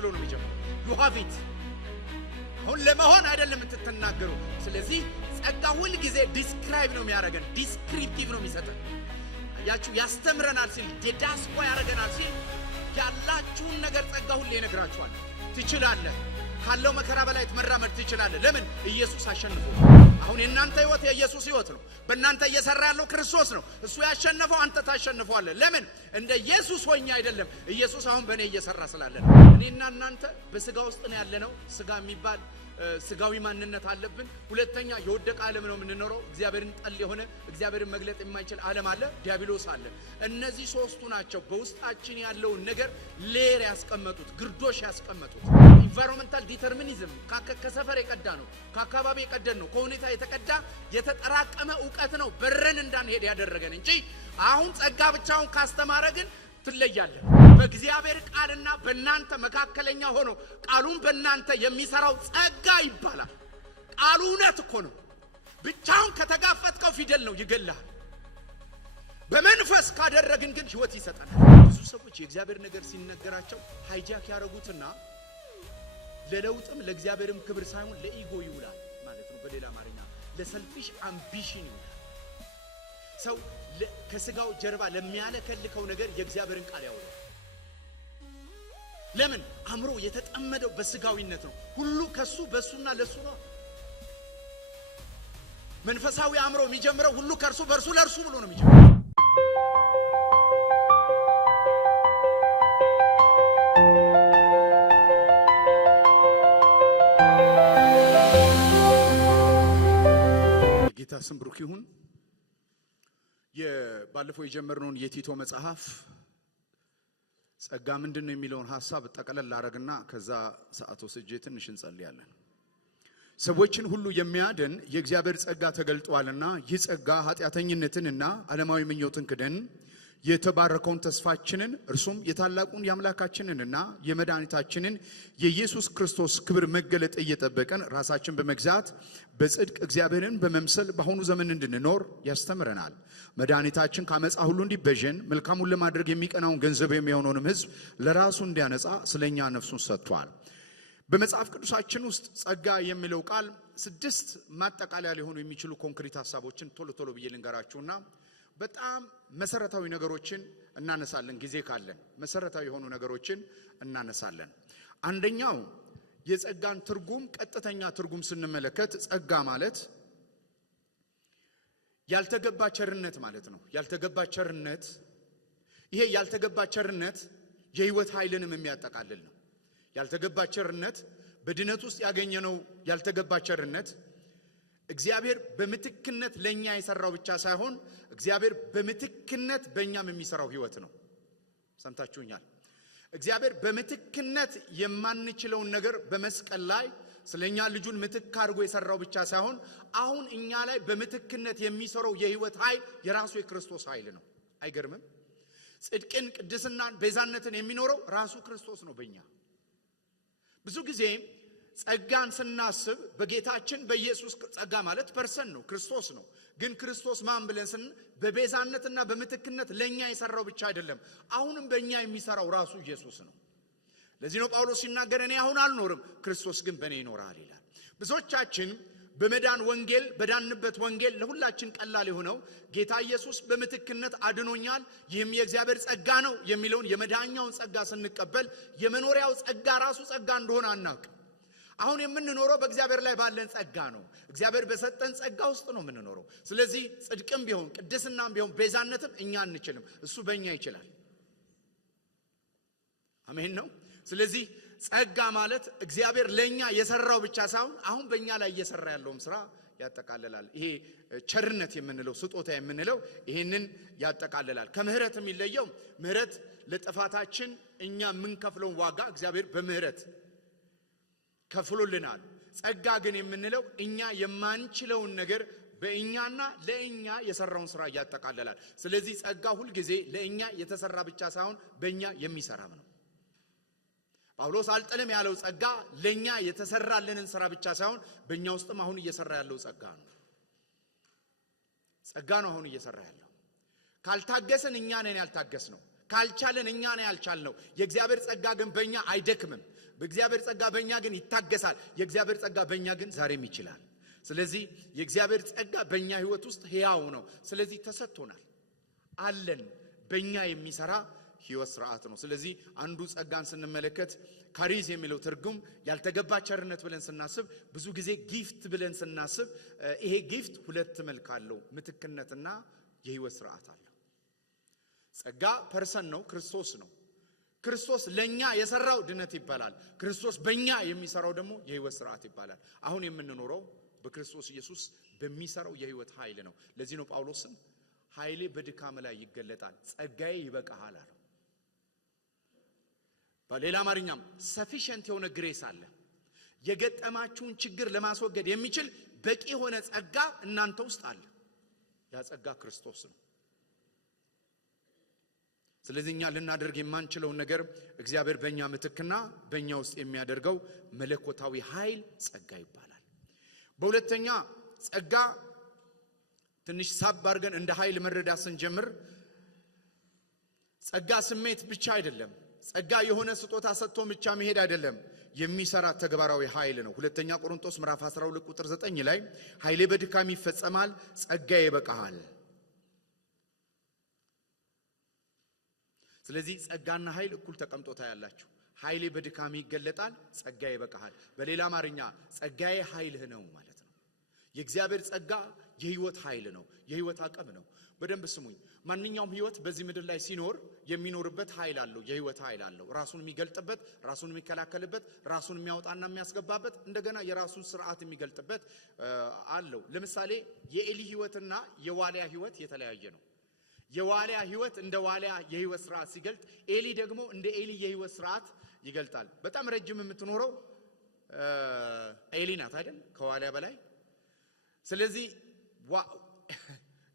ብሎ ነው የሚጀምረው። you have it አሁን ለመሆን አይደለም እንትተናገሩ። ስለዚህ ጸጋ ሁሉ ጊዜ ዲስክራይብ ነው የሚያደርገን፣ ዲስክሪፕቲቭ ነው የሚሰጠን። ያችሁ ያስተምረናል ሲል ዴዳስቆ ያደርገናል ሲል ያላችሁን ነገር ጸጋ ሁሉ ይነግራችኋል። ትችላለህ፣ ካለው መከራ በላይ መራመድ ትችላለህ። ለምን? ኢየሱስ አሸንፎ። አሁን የእናንተ ህይወት የኢየሱስ ህይወት ነው። በእናንተ እየሰራ ያለው ክርስቶስ ነው። እሱ ያሸነፈው፣ አንተ ታሸንፈዋለህ። ለምን? እንደ ኢየሱስ ሆኛ አይደለም፣ ኢየሱስ አሁን በእኔ እየሰራ ስላለ ነው። እኔና እናንተ በስጋ ውስጥ ነው ያለነው። ስጋ የሚባል ስጋዊ ማንነት አለብን። ሁለተኛ የወደቀ ዓለም ነው የምንኖረው። እግዚአብሔርን ጠል የሆነ እግዚአብሔርን መግለጥ የማይችል ዓለም አለ፣ ዲያብሎስ አለ። እነዚህ ሶስቱ ናቸው በውስጣችን ያለውን ነገር ሌር ያስቀመጡት፣ ግርዶሽ ያስቀመጡት። ኢንቫይሮንመንታል ዲተርሚኒዝም ከሰፈር የቀዳ ነው፣ ከአካባቢ የቀደን ነው፣ ከሁኔታ የተቀዳ የተጠራቀመ ዕውቀት ነው በረን እንዳንሄድ ያደረገን እንጂ አሁን ጸጋ ብቻውን ካስተማረ ግን ትለያለህ። በእግዚአብሔር ቃልና በእናንተ መካከለኛ ሆኖ ቃሉን በእናንተ የሚሰራው ጸጋ ይባላል። ቃሉ እውነት እኮ ነው። ብቻውን ከተጋፈጥከው ፊደል ነው፣ ይገላል። በመንፈስ ካደረግን ግን ህይወት ይሰጣል። ብዙ ሰዎች የእግዚአብሔር ነገር ሲነገራቸው ሃይጃክ ያደርጉትና ለለውጥም ለእግዚአብሔርም ክብር ሳይሆን ለኢጎ ይውላል ማለት ነው። በሌላ አማርኛ ለሰልፊሽ አምቢሽን ይውላል። ሰው ከስጋው ጀርባ ለሚያለከልከው ነገር የእግዚአብሔርን ቃል ያወጣል። ለምን? አእምሮ የተጠመደው በስጋዊነት ነው። ሁሉ ከሱ በሱና ለሱ ነው። መንፈሳዊ አእምሮ የሚጀምረው ሁሉ ከርሱ በርሱ ለርሱ ብሎ ነው የሚጀምረው። ጌታ ስም ብሩክ ይሁን። ባለፈው የጀመርነውን የቲቶ መጽሐፍ ጸጋ ምንድነው የሚለውን ሐሳብ ጠቅለል ላረግና ከዛ ሰዓት ወስጄ ትንሽ እንጸልያለን። ሰዎችን ሁሉ የሚያድን የእግዚአብሔር ጸጋ ተገልጧልና ይህ ጸጋ ኃጢአተኝነትንና ዓለማዊ ምኞትን ክደን የተባረከውን ተስፋችንን እርሱም የታላቁን የአምላካችንንና የመድኃኒታችንን የኢየሱስ ክርስቶስ ክብር መገለጥ እየጠበቀን ራሳችን በመግዛት በጽድቅ እግዚአብሔርን በመምሰል በአሁኑ ዘመን እንድንኖር ያስተምረናል። መድኃኒታችን ከአመፃ ሁሉ እንዲቤዠን መልካሙን ለማድረግ የሚቀናውን ገንዘብ የሚሆነውንም ሕዝብ ለራሱ እንዲያነጻ ስለኛ ነፍሱን ሰጥቷል። በመጽሐፍ ቅዱሳችን ውስጥ ጸጋ የሚለው ቃል 6 ማጠቃለያ ሊሆኑ የሚችሉ ኮንክሪት ሐሳቦችን ቶሎ ብዬ ልንገራችሁና በጣም መሰረታዊ ነገሮችን እናነሳለን። ጊዜ ካለን መሰረታዊ የሆኑ ነገሮችን እናነሳለን። አንደኛው የጸጋን ትርጉም፣ ቀጥተኛ ትርጉም ስንመለከት ጸጋ ማለት ያልተገባ ቸርነት ማለት ነው። ያልተገባ ቸርነት፣ ይሄ ያልተገባ ቸርነት የህይወት ኃይልንም የሚያጠቃልል ነው። ያልተገባ ቸርነት በድነት ውስጥ ያገኘነው ያልተገባ ቸርነት እግዚአብሔር በምትክነት ለኛ የሰራው ብቻ ሳይሆን እግዚአብሔር በምትክነት በእኛም የሚሰራው ህይወት ነው። ሰምታችሁኛል? እግዚአብሔር በምትክነት የማንችለውን ነገር በመስቀል ላይ ስለኛ ልጁን ምትክ አድርጎ የሰራው ብቻ ሳይሆን አሁን እኛ ላይ በምትክነት የሚሰራው የህይወት ኃይል የራሱ የክርስቶስ ኃይል ነው። አይገርምም? ጽድቅን፣ ቅድስናን፣ ቤዛነትን የሚኖረው ራሱ ክርስቶስ ነው በእኛ። ብዙ ጊዜ ጸጋን ስናስብ በጌታችን በኢየሱስ ጸጋ ማለት ፐርሰን ነው፣ ክርስቶስ ነው። ግን ክርስቶስ ማን ብለን ስን በቤዛነትና በምትክነት ለኛ የሰራው ብቻ አይደለም፣ አሁንም በእኛ የሚሰራው ራሱ ኢየሱስ ነው። ለዚህ ነው ጳውሎስ ሲናገር እኔ አሁን አልኖርም ክርስቶስ ግን በእኔ ይኖራል ይላል። ብዙዎቻችን በመዳን ወንጌል በዳንበት ወንጌል ለሁላችን ቀላል የሆነው ጌታ ኢየሱስ በምትክነት አድኖኛል ይህም የእግዚአብሔር ጸጋ ነው የሚለውን የመዳኛውን ጸጋ ስንቀበል የመኖሪያው ጸጋ ራሱ ጸጋ እንደሆነ አናውቅ። አሁን የምንኖረው በእግዚአብሔር ላይ ባለን ጸጋ ነው። እግዚአብሔር በሰጠን ጸጋ ውስጥ ነው የምንኖረው። ስለዚህ ጽድቅም ቢሆን ቅድስናም ቢሆን ቤዛነትም እኛ አንችልም፣ እሱ በእኛ ይችላል። አሜን ነው። ስለዚህ ጸጋ ማለት እግዚአብሔር ለኛ የሰራው ብቻ ሳይሆን አሁን በእኛ ላይ እየሰራ ያለውም ስራ ያጠቃልላል። ይሄ ቸርነት የምንለው ስጦታ የምንለው ይሄንን ያጠቃልላል። ከምህረት የሚለየው ምህረት ለጥፋታችን እኛ የምንከፍለው ዋጋ እግዚአብሔር በምህረት ከፍሎልናል። ጸጋ ግን የምንለው እኛ የማንችለውን ነገር በእኛና ለእኛ የሰራውን ስራ ያጠቃልላል። ስለዚህ ጸጋ ሁሉ ጊዜ ለእኛ የተሰራ ብቻ ሳይሆን በእኛ የሚሰራም ነው። ጳውሎስ አልጠለም ያለው ጸጋ ለኛ የተሰራልንን ስራ ብቻ ሳይሆን በእኛ ውስጥም አሁን እየሰራ ያለው ጸጋ ነው። ጸጋ ነው አሁን እየሰራ ያለው። ካልታገስን እኛ ነን ያልታገስነው። ካልቻለን እኛ ነው ያልቻልነው። የእግዚአብሔር ጸጋ ግን በእኛ አይደክምም። በእግዚአብሔር ጸጋ በእኛ ግን ይታገሳል። የእግዚአብሔር ጸጋ በእኛ ግን ዛሬም ይችላል። ስለዚህ የእግዚአብሔር ጸጋ በእኛ ህይወት ውስጥ ሕያው ነው። ስለዚህ ተሰጥቶናል አለን በእኛ የሚሰራ ህይወት ስርዓት ነው። ስለዚህ አንዱ ጸጋን ስንመለከት ካሪዝ የሚለው ትርጉም ያልተገባ ቸርነት ብለን ስናስብ፣ ብዙ ጊዜ ጊፍት ብለን ስናስብ ይሄ ጊፍት ሁለት መልክ አለው፣ ምትክነትና የህይወት ስርዓት አለው። ጸጋ ፐርሰን ነው፣ ክርስቶስ ነው። ክርስቶስ ለኛ የሰራው ድነት ይባላል። ክርስቶስ በእኛ የሚሰራው ደግሞ የህይወት ስርዓት ይባላል። አሁን የምንኖረው በክርስቶስ ኢየሱስ በሚሰራው የህይወት ኃይል ነው። ለዚህ ነው ጳውሎስም ኃይሌ በድካም ላይ ይገለጣል፣ ጸጋዬ ይበቃሃል አለው። በሌላ አማርኛም ሰፊሸንት የሆነ ግሬስ አለ። የገጠማችሁን ችግር ለማስወገድ የሚችል በቂ የሆነ ጸጋ እናንተ ውስጥ አለ። ያ ጸጋ ክርስቶስ ነው። ስለዚህ እኛ ልናደርግ የማንችለውን ነገር እግዚአብሔር በእኛ ምትክና በእኛ ውስጥ የሚያደርገው መለኮታዊ ኃይል ጸጋ ይባላል። በሁለተኛ ጸጋ ትንሽ ሳብ አድርገን እንደ ኃይል መረዳት ስንጀምር ጸጋ ስሜት ብቻ አይደለም። ጸጋ የሆነ ስጦታ ሰጥቶ ብቻ መሄድ አይደለም፣ የሚሰራ ተግባራዊ ኃይል ነው። ሁለተኛ ቆሮንቶስ ምዕራፍ 12 ቁጥር 9 ላይ ኃይሌ በድካም ይፈጸማል፣ ጸጋዬ ይበቃሃል። ስለዚህ ጸጋና ኃይል እኩል ተቀምጦ ታያላችሁ። ኃይሌ በድካም ይገለጣል፣ ጸጋዬ ይበቃሃል። በሌላ አማርኛ ጸጋዬ ኃይልህ ነው ማለት ነው። የእግዚአብሔር ጸጋ የህይወት ኃይል ነው፣ የህይወት አቅም ነው። በደንብ ስሙኝ። ማንኛውም ህይወት በዚህ ምድር ላይ ሲኖር የሚኖርበት ኃይል አለው፣ የህይወት ኃይል አለው። ራሱን የሚገልጥበት፣ ራሱን የሚከላከልበት፣ ራሱን የሚያወጣና የሚያስገባበት፣ እንደገና የራሱን ስርዓት የሚገልጥበት አለው። ለምሳሌ የኤሊ ህይወትና የዋሊያ ህይወት የተለያየ ነው። የዋሊያ ህይወት እንደ ዋሊያ የህይወት ስርዓት ሲገልጥ፣ ኤሊ ደግሞ እንደ ኤሊ የህይወት ስርዓት ይገልጣል። በጣም ረጅም የምትኖረው ኤሊ ናት አይደል? ከዋሊያ በላይ። ስለዚህ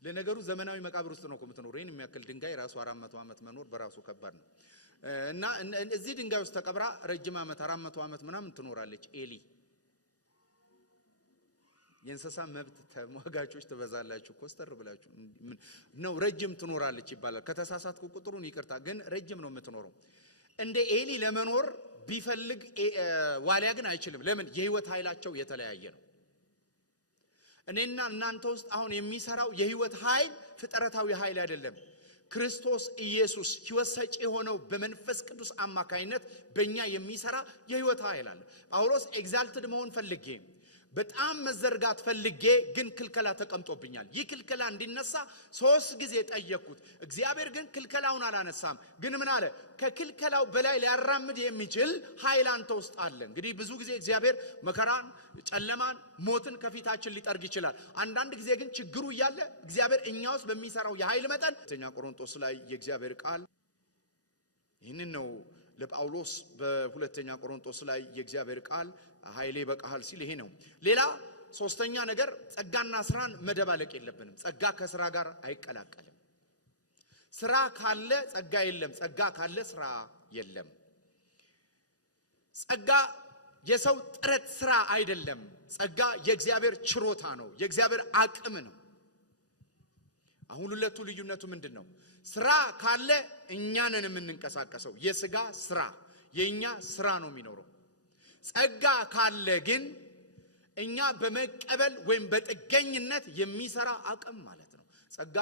ለነገሩ ዘመናዊ መቃብር ውስጥ ነው የምትኖረው። ይሄን የሚያክል ድንጋይ ራሱ 400 ዓመት መኖር በራሱ ከባድ ነው። እና እዚህ ድንጋይ ውስጥ ተቀብራ ረጅም ዓመት 400 ዓመት ምናምን ትኖራለች ኤሊ። የእንስሳ መብት ተሟጋቾች ትበዛላችሁ፣ ኮስተር ብላችሁ ነው። ረጅም ትኖራለች ይባላል። ከተሳሳትኩ ቁጥሩን ይቅርታ፣ ግን ረጅም ነው የምትኖረው። እንደ ኤሊ ለመኖር ቢፈልግ ዋሊያ ግን አይችልም። ለምን? የህይወት ኃይላቸው የተለያየ ነው። እኔና እናንተ ውስጥ አሁን የሚሰራው የህይወት ኃይል ፍጥረታዊ ኃይል አይደለም። ክርስቶስ ኢየሱስ ህይወት ሰጪ ሆነው በመንፈስ ቅዱስ አማካይነት በእኛ የሚሰራ የህይወት ኃይል አለ። ጳውሎስ ኤግዛልትድ መሆን ፈልጌ በጣም መዘርጋት ፈልጌ ግን ክልከላ ተቀምጦብኛል። ይህ ክልከላ እንዲነሳ 3 ጊዜ ጠየቅኩት። እግዚአብሔር ግን ክልከላውን አላነሳም። ግን ምን አለ? ከክልከላው በላይ ሊያራምድ የሚችል ኃይል አንተ ውስጥ አለ። እንግዲህ ብዙ ጊዜ እግዚአብሔር መከራን፣ ጨለማን፣ ሞትን ከፊታችን ሊጠርግ ይችላል። አንዳንድ ጊዜ ግን ችግሩ እያለ እግዚአብሔር እኛ ውስጥ በሚሰራው የኃይል መጠን ሁለተኛ ቆሮንቶስ ላይ የእግዚአብሔር ቃል ይህንን ነው ለጳውሎስ በሁለተኛ ቆሮንቶስ ላይ የእግዚአብሔር ቃል ኃይሌ በቃል ሲል ይሄ ነው። ሌላ ሶስተኛ ነገር ጸጋና ስራን መደባለቅ የለብንም። ጸጋ ከስራ ጋር አይቀላቀልም። ስራ ካለ ጸጋ የለም፣ ጸጋ ካለ ስራ የለም። ጸጋ የሰው ጥረት ስራ አይደለም። ጸጋ የእግዚአብሔር ችሮታ ነው፣ የእግዚአብሔር አቅም ነው። አሁን ሁለቱ ልዩነቱ ምንድነው? ስራ ካለ እኛ ነን የምንንቀሳቀሰው፣ የሥጋ ስራ የኛ ስራ ነው የሚኖረው። ጸጋ ካለ ግን እኛ በመቀበል ወይም በጥገኝነት የሚሰራ አቅም ማለት ነው። ጸጋ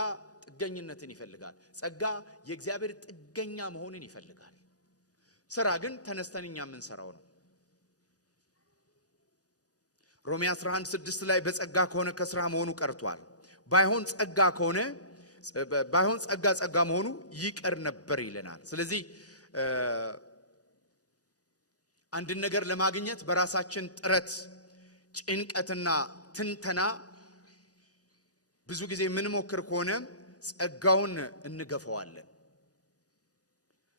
ጥገኝነትን ይፈልጋል። ጸጋ የእግዚአብሔር ጥገኛ መሆንን ይፈልጋል። ስራ ግን ተነስተን እኛ የምንሰራው ነው። ሮሜ 11:6 ላይ በጸጋ ከሆነ ከስራ መሆኑ ቀርቷል፣ ባይሆን ጸጋ መሆኑ ይቀር ነበር ይለናል። ስለዚህ አንድ ነገር ለማግኘት በራሳችን ጥረት፣ ጭንቀትና ትንተና ብዙ ጊዜ የምንሞክር ከሆነ ጸጋውን እንገፈዋለን።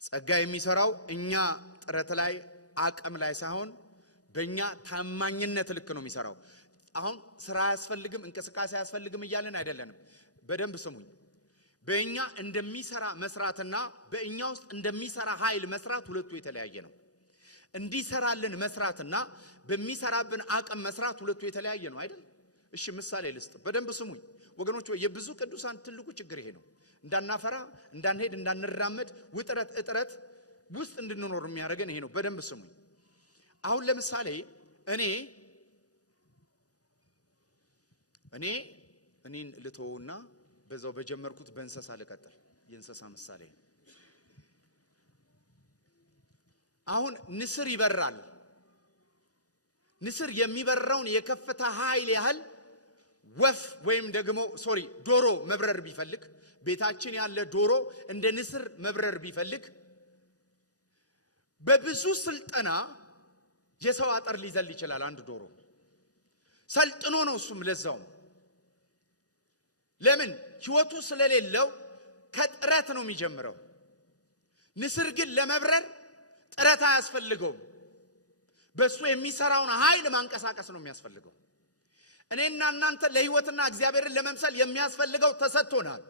ጸጋ የሚሰራው እኛ ጥረት ላይ አቅም ላይ ሳይሆን በእኛ ታማኝነት ልክ ነው የሚሰራው። አሁን ስራ አያስፈልግም እንቅስቃሴ አያስፈልግም እያለን አይደለንም። በደንብ ስሙኝ። በእኛ እንደሚሰራ መስራትና በእኛ ውስጥ እንደሚሰራ ኃይል መስራት ሁለቱ የተለያየ ነው። እንዲሰራልን መስራትና በሚሰራብን አቅም መስራት ሁለቱ የተለያየ ነው አይደል? እሺ ምሳሌ ልስጥ፣ በደንብ ስሙኝ ወገኖች። የብዙ ቅዱሳን ትልቁ ችግር ይሄ ነው። እንዳናፈራ፣ እንዳንሄድ፣ እንዳንራመድ ውጥረት እጥረት ውስጥ እንድንኖር የሚያደርገን ይሄ ነው። በደንብ ስሙኝ። አሁን ለምሳሌ እኔን ልተውና በዛው በጀመርኩት በእንስሳ ልቀጥል። የእንስሳ ምሳሌ አሁን ንስር ይበራል። ንስር የሚበራውን የከፍታ ኃይል ያህል ወፍ ወይም ደግሞ ዶሮ መብረር ቢፈልግ፣ ቤታችን ያለ ዶሮ እንደ ንስር መብረር ቢፈልግ በብዙ ስልጠና የሰው አጥር ሊዘል ይችላል። አንድ ዶሮ ሰልጥኖ ነው እሱም ለዛው። ለምን? ህይወቱ ስለሌለው ከጥረት ነው የሚጀምረው። ንስር ግን ለመብረር ጥረት አያስፈልገውም። በሱ የሚሰራውን ኃይል ማንቀሳቀስ ነው የሚያስፈልገው። እኔና እናንተ ለህይወትና እግዚአብሔርን ለመምሰል የሚያስፈልገው ተሰጥቶናል።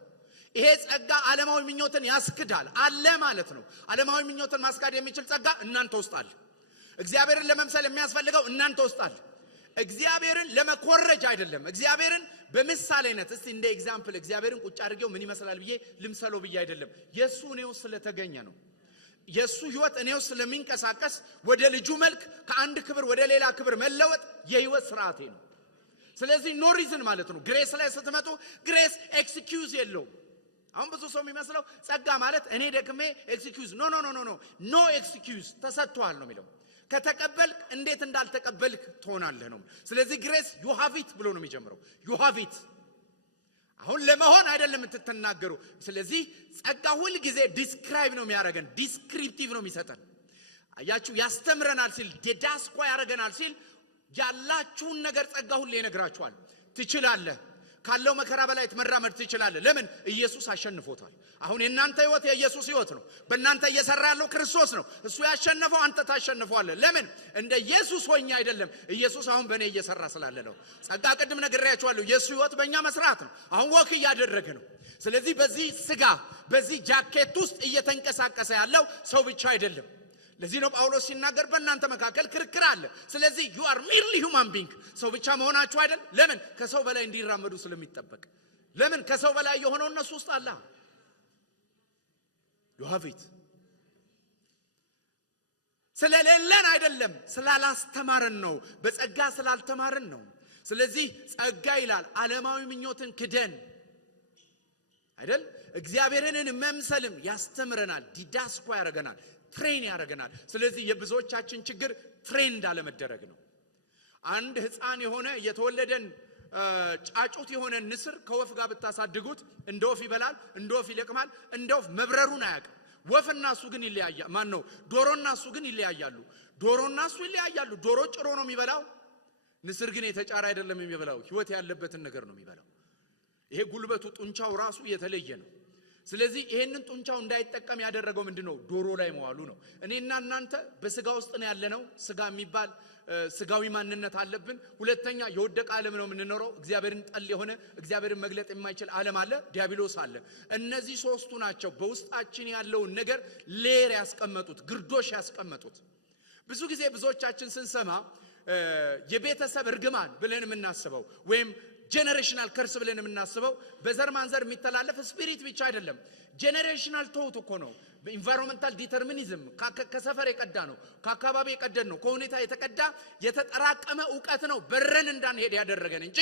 ይሄ ጸጋ ዓለማዊ ምኞትን ያስክዳል አለ ማለት ነው። ዓለማዊ ምኞትን ማስካድ የሚችል ጸጋ እናንተ ውስጥ አለ። እግዚአብሔርን ለመምሰል የሚያስፈልገው እናንተ ውስጥ አለ። እግዚአብሔርን ለመኮረጅ አይደለም። እግዚአብሔርን በምሳሌነት እስቲ እንደ ኤግዛምፕል እግዚአብሔርን ቁጭ አድርጌው ምን ይመስላል ብዬ ልምሰለው ብዬ አይደለም። የሱ እኔው ስለተገኘ ነው። የሱ ህይወት እኔው ስለሚንቀሳቀስ ወደ ልጁ መልክ ከአንድ ክብር ወደ ሌላ ክብር መለወጥ የህይወት ስርዓቴ ነው። ስለዚህ ኖ ሪዝን ማለት ነው። ግሬስ ላይ ስትመጡ ግሬስ ኤክስኪዩዝ የለውም። አሁን ብዙ ሰው የሚመስለው ጸጋ ማለት እኔ ደክሜ ኤክስኪዩዝ ኖ ኤክስኪዩዝ ተሰጥቷል ነው የሚለው። ከተቀበልክ እንዴት እንዳልተቀበልክ ትሆናለህ ነው። ስለዚህ ግሬስ ዩ ሃቭ ኢት ብሎ ነው የሚጀምረው። ዩ ሃቭ ኢት አሁን ለመሆን አይደለም የምትተናገሩ። ስለዚህ ጸጋ ሁል ጊዜ ዲስክራይብ ነው የሚያደርገን፣ ዲስክሪፕቲቭ ነው የሚሰጠን። አያችሁ ያስተምረናል ሲል ዴዳስኳ ያደርገናል ሲል ያላችሁን ነገር ጸጋ ሁሉ ይነግራችኋል። ትችላለህ፣ ካለው መከራ በላይ መራመድ ትችላለህ። ለምን? ኢየሱስ አሸንፎታል። አሁን የናንተ ህይወት የኢየሱስ ህይወት ነው። በእናንተ እየሰራ ያለው ክርስቶስ ነው። እሱ ያሸነፈው አንተ ታሸንፈዋለህ። ለምን? እንደ ኢየሱስ ሆኜ አይደለም፣ ኢየሱስ አሁን በእኔ እየሰራ ስላለ ነው። ጸጋ ቅድም ነግሬያችኋለሁ፣ የሱ ህይወት በእኛ መስራት ነው። አሁን ወክ እያደረገ ነው። ስለዚህ በዚህ ስጋ በዚህ ጃኬት ውስጥ እየተንቀሳቀሰ ያለው ሰው ብቻ አይደለም። ለዚህ ነው ጳውሎስ ሲናገር በእናንተ መካከል ክርክር አለ። ስለዚህ you are merely human being ሰው ብቻ መሆናችሁ አይደል? ለምን? ከሰው በላይ እንዲራመዱ ስለሚጠበቅ። ለምን? ከሰው በላይ የሆነው እነሱ ውስጥ አለ። you have it ስለሌለን አይደለም፣ ስላላስተማረን ነው። በጸጋ ስላልተማረን ነው። ስለዚህ ጸጋ ይላል ዓለማዊ ምኞትን ክደን አይደል? እግዚአብሔርን መምሰልም ያስተምረናል፣ ዲዳስኳ ያደርገናል፣ ትሬን ያደርገናል። ስለዚህ የብዙዎቻችን ችግር ትሬን እንዳለመደረግ ነው። አንድ ህፃን የሆነ የተወለደን ጫጩት የሆነ ንስር ከወፍ ጋር ብታሳድጉት እንደ ወፍ ይበላል፣ እንደ ወፍ ይለቅማል፣ እንደ ወፍ መብረሩን አያውቅም። ወፍና እሱ ግን ይለያያል። ማን ነው? ዶሮና እሱ ግን ይለያያሉ። ዶሮና እሱ ይለያያሉ። ዶሮ ጭሮ ነው የሚበላው። ንስር ግን የተጫረ አይደለም የሚበላው፣ ህይወት ያለበትን ነገር ነው የሚበላው። ይሄ ጉልበቱ ጡንቻው ራሱ የተለየ ነው። ስለዚህ ይሄንን ጡንቻው እንዳይጠቀም ያደረገው ምንድነው? ዶሮ ላይ መዋሉ ነው። እኔና እናንተ በስጋ ውስጥ ነው ያለነው። ስጋ የሚባል ስጋዊ ማንነት አለብን። ሁለተኛ የወደቀ ዓለም ነው የምንኖረው። እግዚአብሔርን ጠል የሆነ እግዚአብሔርን መግለጥ የማይችል ዓለም አለ፣ ዲያብሎስ አለ። እነዚህ ሶስቱ ናቸው በውስጣችን ያለውን ነገር ሌር ያስቀመጡት፣ ግርዶሽ ያስቀመጡት። ብዙ ጊዜ ብዙዎቻችን ስንሰማ የቤተሰብ እርግማን ብለን የምናስበው ወይም ጄነሬሽናል ከርስ ብለን የምናስበው በዘር ማንዘር የሚተላለፍ ስፒሪት ብቻ አይደለም። ጄነሬሽናል ተውት እኮ ነው። በኢንቫይሮንመንታል ዲተርሚኒዝም ከሰፈር የቀዳ ነው፣ ከአካባቢ የቀደን ነው፣ ከሁኔታ የተቀዳ የተጠራቀመ ዕውቀት ነው በረን እንዳንሄድ ያደረገን እንጂ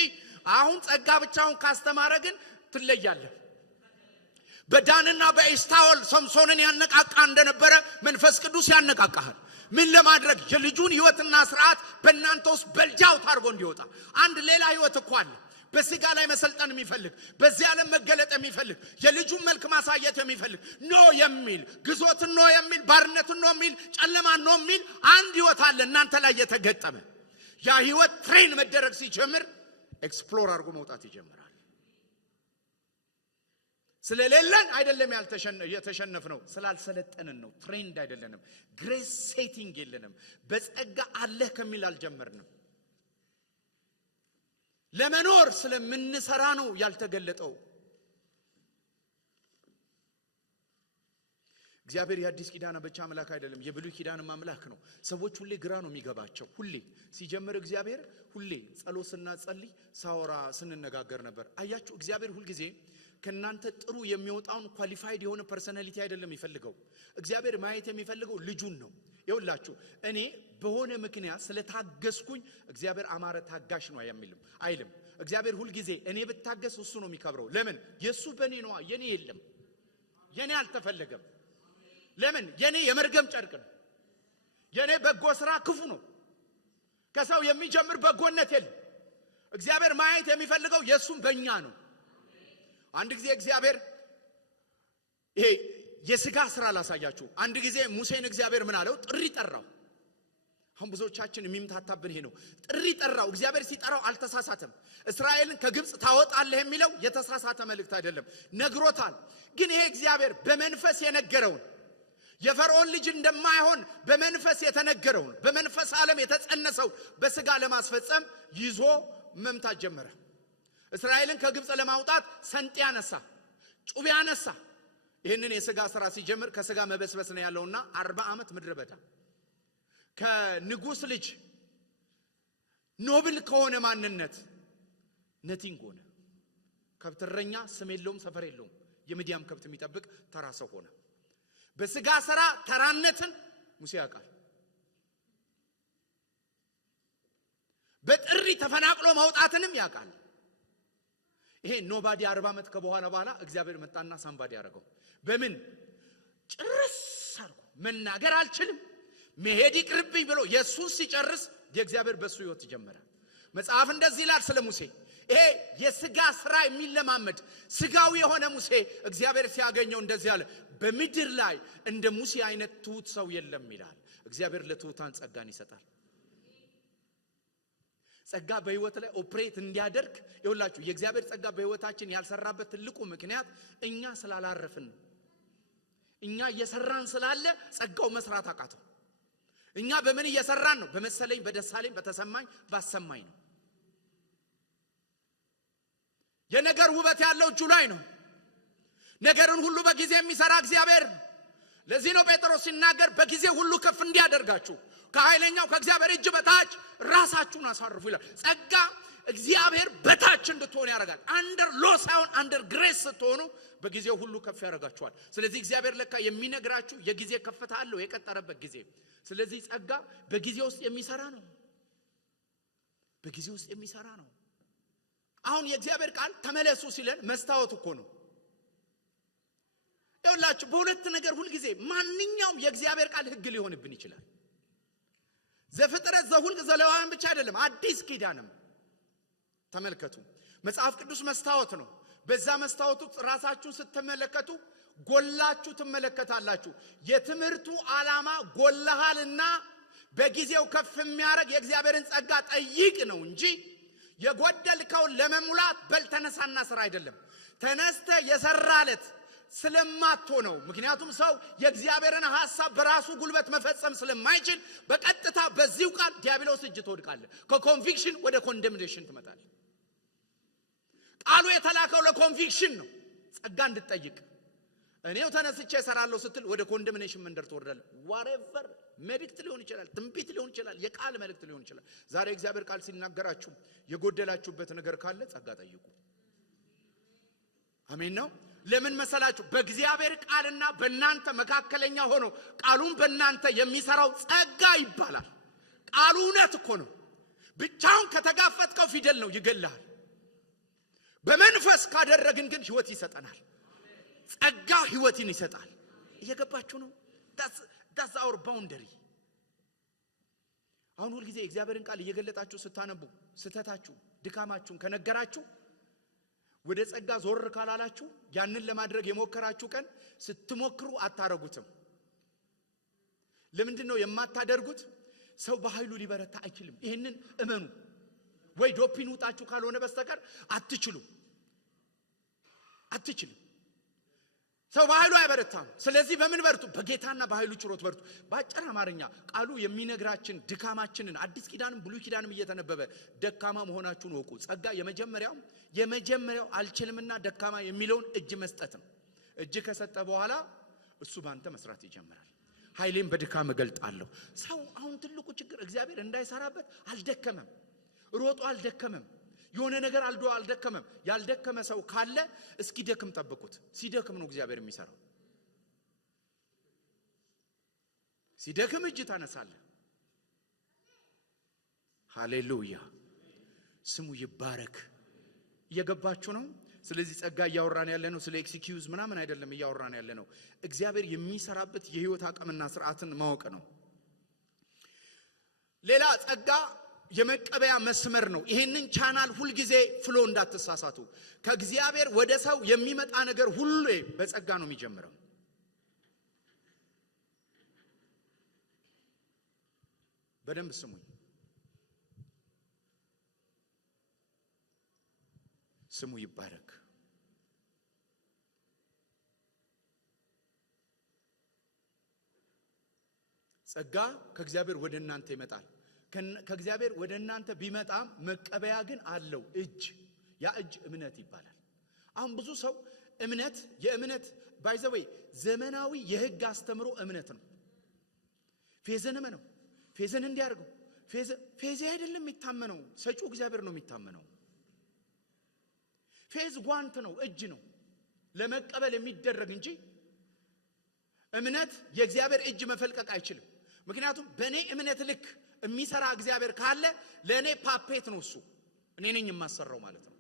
አሁን ጸጋ ብቻውን ካስተማረ ግን ትለያለህ። በዳንና በኤስታኦል ሶምሶንን ያነቃቃ እንደነበረ መንፈስ ቅዱስ ያነቃቃሃል። ምን ለማድረግ? የልጁን ህይወትና ስርዓት በእናንተ ውስጥ በልጃው ታርጎ እንዲወጣ። አንድ ሌላ ህይወት እኮ አለ በስጋ ላይ መሰልጠን የሚፈልግ፣ በዚህ ዓለም መገለጥ የሚፈልግ፣ የልጁን መልክ ማሳየት የሚፈልግ፣ ኖ የሚል ግዞትን ኖ የሚል፣ ባርነትን ኖ የሚል፣ ጨለማን ኖ የሚል አንድ ህይወት አለ እናንተ ላይ የተገጠመ። ያ ህይወት ትሬን መደረግ ሲጀምር ኤክስፕሎር አድርጎ መውጣት ይጀምራል። ስለሌለን አይደለም የተሸነፍነው፣ ስላልሰለጠንን ነው። ትሬንድ አይደለንም። ግሬስ ሴቲንግ የለንም። በጸጋ አለህ ከሚል አልጀመርንም። ለመኖር ስለምንሰራ ነው ያልተገለጠው። እግዚአብሔር የአዲስ ኪዳን ብቻ አምላክ አይደለም፣ የብሉይ ኪዳንም አምላክ ነው። ሰዎች ሁሌ ግራ ነው የሚገባቸው። ሁሌ ሲጀምር እግዚአብሔር ሁሌ ጸሎት ስናጸልይ ሳወራ ስንነጋገር ነበር። አያችሁ እግዚአብሔር ሁሉ ጊዜ ከናንተ ጥሩ የሚወጣውን ኳሊፋይድ የሆነ ፐርሰናሊቲ አይደለም የሚፈልገው። እግዚአብሔር ማየት የሚፈልገው ልጁን ነው። ይኸውላችሁ እኔ በሆነ ምክንያት ስለታገስኩኝ እግዚአብሔር አማረ ታጋሽ ነው አይልም። እግዚአብሔር ሁሉ ጊዜ እኔ ብታገስ እሱ ነው የሚከብረው። ለምን? የሱ በኔ ነው፣ የኔ የለም፣ የኔ አልተፈለገም። ለምን? የኔ የመርገም ጨርቅ ነው። የኔ በጎ ስራ ክፉ ነው። ከሰው የሚጀምር በጎነት የለም። እግዚአብሔር ማየት የሚፈልገው የሱም በእኛ ነው። አንድ ጊዜ እግዚአብሔር ይሄ የሥጋ ስራ ላሳያችሁ። አንድ ጊዜ ሙሴን እግዚአብሔር ምን አለው? ጥሪ ጠራው። አሁን ብዙዎቻችን የሚምታታብን ይሄ ነው። ጥሪ ጠራው። እግዚአብሔር ሲጠራው አልተሳሳተም። እስራኤልን ከግብጽ ታወጣለህ የሚለው የተሳሳተ መልእክት አይደለም፣ ነግሮታል። ግን ይሄ እግዚአብሔር በመንፈስ የነገረውን የፈርዖን ልጅ እንደማይሆን በመንፈስ የተነገረውን በመንፈስ ዓለም የተጸነሰው በሥጋ ለማስፈጸም ይዞ መምታት ጀመረ። እስራኤልን ከግብጽ ለማውጣት ሰንጤ ያነሳ፣ ጩቤ ያነሳ። ይህንን የሥጋ ሥራ ሲጀምር ከሥጋ መበስበስ ነው ያለውና 40 ዓመት ምድረ በዳ ከንጉሥ ልጅ ኖብል ከሆነ ማንነት ነቲንግ ሆነ። ከብትረኛ ስም የለውም፣ ሰፈር የለውም፣ የምድያም ከብት የሚጠብቅ ተራ ሰው ሆነ። በሥጋ ሥራ ተራነትን ሙሴ ያውቃል። በጥሪ ተፈናቅሎ መውጣትንም ያውቃል። ይሄ ኖባዲ 40 ዓመት በኋላ እግዚአብሔር መጣና ሳምባዲ ያደረገው በምን ጭርስ አርጎ መናገር አልችልም መሄድ ይቅርብኝ ብሎ ኢየሱስ ሲጨርስ የእግዚአብሔር በሱ ሕይወት ጀመረ። መጽሐፍ እንደዚህ ይላል ስለ ሙሴ። ይሄ የሥጋ ሥራ የሚለማመድ ሥጋዊ የሆነ ሙሴ እግዚአብሔር ሲያገኘው እንደዚህ አለ፣ በምድር ላይ እንደ ሙሴ አይነት ትሁት ሰው የለም ይላል። እግዚአብሔር ለትሁታን ጸጋን ይሰጣል። ጸጋ በሕይወት ላይ ኦፕሬት እንዲያደርግ ይኸውላችሁ የእግዚአብሔር ጸጋ በሕይወታችን ያልሰራበት ትልቁ ምክንያት እኛ ስላላረፍን፣ እኛ እየሰራን ስላለ ጸጋው መስራት አቃተው። እኛ በምን እየሰራን ነው? በመሰለኝ፣ በደሳለኝ፣ በተሰማኝ፣ ባሰማኝ ነው። የነገር ውበት ያለው እጁ ላይ ነው። ነገርን ሁሉ በጊዜ የሚሰራ እግዚአብሔር ነው። ለዚህ ነው ጴጥሮስ ሲናገር በጊዜ ሁሉ ከፍ እንዲያደርጋችሁ ከኃይለኛው ከእግዚአብሔር እጅ በታች ራሳችሁን አሳርፉ ይላል። ጸጋ እግዚአብሔር በታች እንድትሆኑ ያደርጋል። አንደር ሎ ሳይሆን አንደር ግሬስ ስትሆኑ በጊዜው ሁሉ ከፍ ያደርጋችኋል። ስለዚህ እግዚአብሔር ለካ የሚነግራችሁ የጊዜ ከፍታ አለው፣ የቀጠረበት ጊዜ። ስለዚህ ጸጋ በጊዜ ውስጥ የሚሰራ ነው። በጊዜ ውስጥ የሚሰራ ነው። አሁን የእግዚአብሔር ቃል ተመለሱ ሲለን መስታወት እኮ ነው። ይኸውላችሁ በሁለት ነገር ሁሉ ጊዜ ማንኛውም የእግዚአብሔር ቃል ሕግ ሊሆንብን ይችላል። ዘፍጥረት፣ ዘኍልቍ፣ ዘሌዋውያን ብቻ አይደለም፣ አዲስ ኪዳንም ተመልከቱ። መጽሐፍ ቅዱስ መስታወት ነው። በዛ መስታወት ውስጥ ራሳችሁን ስትመለከቱ ጎላችሁ ትመለከታላችሁ። የትምህርቱ ዓላማ ጎልሃልና በጊዜው ከፍ የሚያደርግ የእግዚአብሔርን ጸጋ ጠይቅ ነው እንጂ የጎደልከውን ለመሙላት በልተነሳና ስራ አይደለም። ተነስተ የሰራለት ስለማትሆነው፣ ምክንያቱም ሰው የእግዚአብሔርን ሐሳብ በራሱ ጉልበት መፈጸም ስለማይችል በቀጥታ በዚሁ ቃል ዲያብሎስ እጅ ትወድቃለህ። ከኮንቪክሽን ወደ ኮንደምኔሽን ትመጣለህ። ቃሉ የተላከው ለኮንቪክሽን ነው፣ ጸጋ እንድትጠይቅ። እኔው ተነስቼ እሰራለሁ ስትል ወደ ኮንደምኔሽን መንደር ትወርዳለህ። ዋሬቨር መልእክት ሊሆን ይችላል፣ ትንቢት ሊሆን ይችላል፣ የቃል መልእክት ሊሆን ይችላል። ዛሬ እግዚአብሔር ቃል ሲናገራችሁ የጎደላችሁበት ነገር ካለ ጸጋ ጠይቁ። አሜን ነው። ለምን መሰላችሁ? በእግዚአብሔር ቃልና በእናንተ መካከለኛ ሆኖ ቃሉን በእናንተ የሚሰራው ጸጋ ይባላል። ቃሉ እውነት እኮ ነው። ብቻውን ከተጋፈጥከው ፊደል ነው፣ ይገላል። በመንፈስ ካደረግን ግን ሕይወት ይሰጠናል። ጸጋ ሕይወትን ይሰጣል። እየገባችሁ ነው? that's our boundary። አሁን ሁሉ ጊዜ እግዚአብሔርን ቃል እየገለጣችሁ ስታነቡ ስተታችሁ ድካማችሁን ከነገራችሁ ወደ ጸጋ ዞር ካላላችሁ ያንን ለማድረግ የሞከራችሁ ቀን ስትሞክሩ አታረጉትም። ለምንድን ነው የማታደርጉት? ሰው በኃይሉ ሊበረታ አይችልም። ይሄንን እመኑ። ወይ ዶፒን ውጣችሁ ካልሆነ በስተቀር አትችሉም። ሰው በኃይሉ አይበረታም። ስለዚህ በምን በርቱ? በጌታና በኃይሉ ችሎት በርቱ። በአጭር አማርኛ ቃሉ የሚነግራችን ድካማችንን አዲስ ኪዳንም ብሉይ ኪዳንም እየተነበበ ደካማ መሆናችሁን ወቁ። ጸጋ የመጀመሪያው አልችልምና ደካማ የሚለውን እጅ መስጠት ነው። እጅ ከሰጠ በኋላ እሱ ባንተ መስራት ይጀምራል። ኃይሌን በድካም እገልጣለሁ። ሰው አሁን ትልቁ ችግር እግዚአብሔር እንዳይሰራበት አልደከመም፣ ሮጦ አልደከመም፣ የሆነ ነገር አልደከመም። ያልደከመ ሰው ካለ እስኪ ደክም ጠብቁት። ሲደክም ነው እግዚአብሔር የሚሰራው። ሲደክም እጅ ታነሳለህ። ሃሌሉያ ስሙ ይባረክ። እየገባችሁ ነው? ስለዚህ ጸጋ እያወራን ያለ ነው ስለ ኤክስኪዩዝ ምናምን አይደለም እያወራን ያለ ነው። እግዚአብሔር የሚሰራበት የህይወት አቅምና ስርዓትን ማወቅ ነው። ሌላ ጸጋ የመቀበያ መስመር ነው። ይሄንን ቻናል ሁሉ ጊዜ ፍሎ እንዳትሳሳቱ። ከእግዚአብሔር ወደ ሰው የሚመጣ ነገር ሁሉ በጸጋ ነው የሚጀምረው። በደንብ ስሙኝ። ስሙ ይባረክ። ጸጋ ከእግዚአብሔር ወደ እናንተ ይመጣል። ከእግዚአብሔር ወደ እናንተ ቢመጣም መቀበያ ግን አለው እጅ። ያ እጅ እምነት ይባላል። አሁን ብዙ ሰው የእምነት ባይዘወይ ዘመናዊ የህግ አስተምሮ እምነት ነው። ፌዘንም ነው። ፌዘን እንዲያርገው ፌዝ አይደለም የሚታመነው፣ ሰጪው እግዚአብሔር ነው የሚታመነው። ፌዝ ጓንት ነው፣ እጅ ነው ለመቀበል የሚደረግ እንጂ እምነት የእግዚአብሔር እጅ መፈልቀቅ አይችልም። ምክንያቱም በእኔ እምነት ልክ የሚሰራ እግዚአብሔር ካለ ለእኔ ፓፔት ነው እሱ፣ እኔ ነኝ የማሰራው ማለት ነው።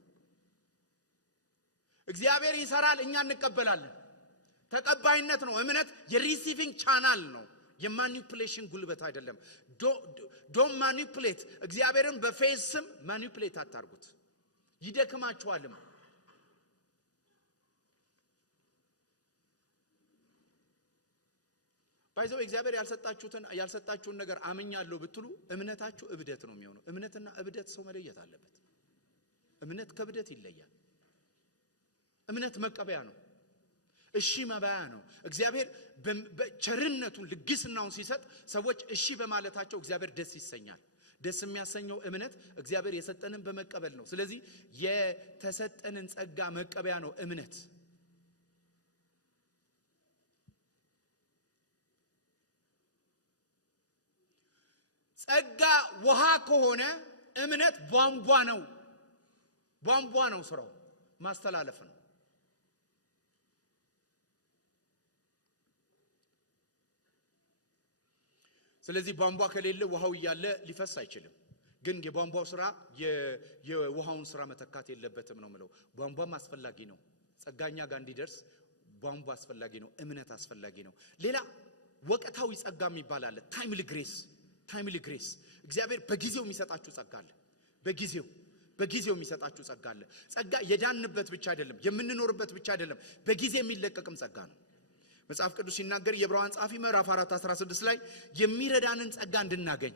እግዚአብሔር ይሰራል፣ እኛ እንቀበላለን። ተቀባይነት ነው። እምነት የሪሲቪንግ ቻናል ነው፣ የማኒፑሌሽን ጉልበት አይደለም። ዶንት ማኒፑሌት። እግዚአብሔርን በፌዝ ስም ማኒፑሌት አታርጉት፣ ይደክማችኋልም። ባይዘው እግዚአብሔር ያልሰጣችሁን ነገር አመኛለሁ ብትሉ እምነታችሁ እብደት ነው የሚሆነው። እምነትና እብደት ሰው መለየት አለበት። እምነት ከእብደት ይለያል። እምነት መቀበያ ነው፣ እሺ መባያ ነው። እግዚአብሔር በቸርነቱን ልግስናውን ሲሰጥ ሰዎች እሺ በማለታቸው እግዚአብሔር ደስ ይሰኛል። ደስ የሚያሰኘው እምነት እግዚአብሔር የሰጠንን በመቀበል ነው። ስለዚህ የተሰጠንን ጸጋ መቀበያ ነው እምነት። ጸጋ ውሃ ከሆነ እምነት ቧንቧ ነው። ቧንቧ ነው፣ ስራው ማስተላለፍ ነው። ስለዚህ ቧንቧ ከሌለ ውሃው እያለ ሊፈስ አይችልም። ግን የቧንቧው ስራ የውሃውን ስራ መተካት የለበትም ነው የምለው። ቧንቧም አስፈላጊ ነው። ጸጋኛ ጋር እንዲደርስ ቧንቧ አስፈላጊ ነው። እምነት አስፈላጊ ነው። ሌላ ወቅታዊ ጸጋ የሚባል አለ። ታይምሊ ግሬስ። እግዚአብሔር በጊዜው የሚሰጣችሁ ጸጋ አለ። በጊዜው የሚሰጣችሁ ጸጋ አለ። ጸጋ የዳንበት ብቻ አይደለም፣ የምንኖርበት ብቻ አይደለም፣ በጊዜ የሚለቀቅም ጸጋ ነው። መጽሐፍ ቅዱስ ሲናገር የዕብራውያን ጸሐፊ ምዕራፍ 4:16 ላይ የሚረዳንን ጸጋ እንድናገኝ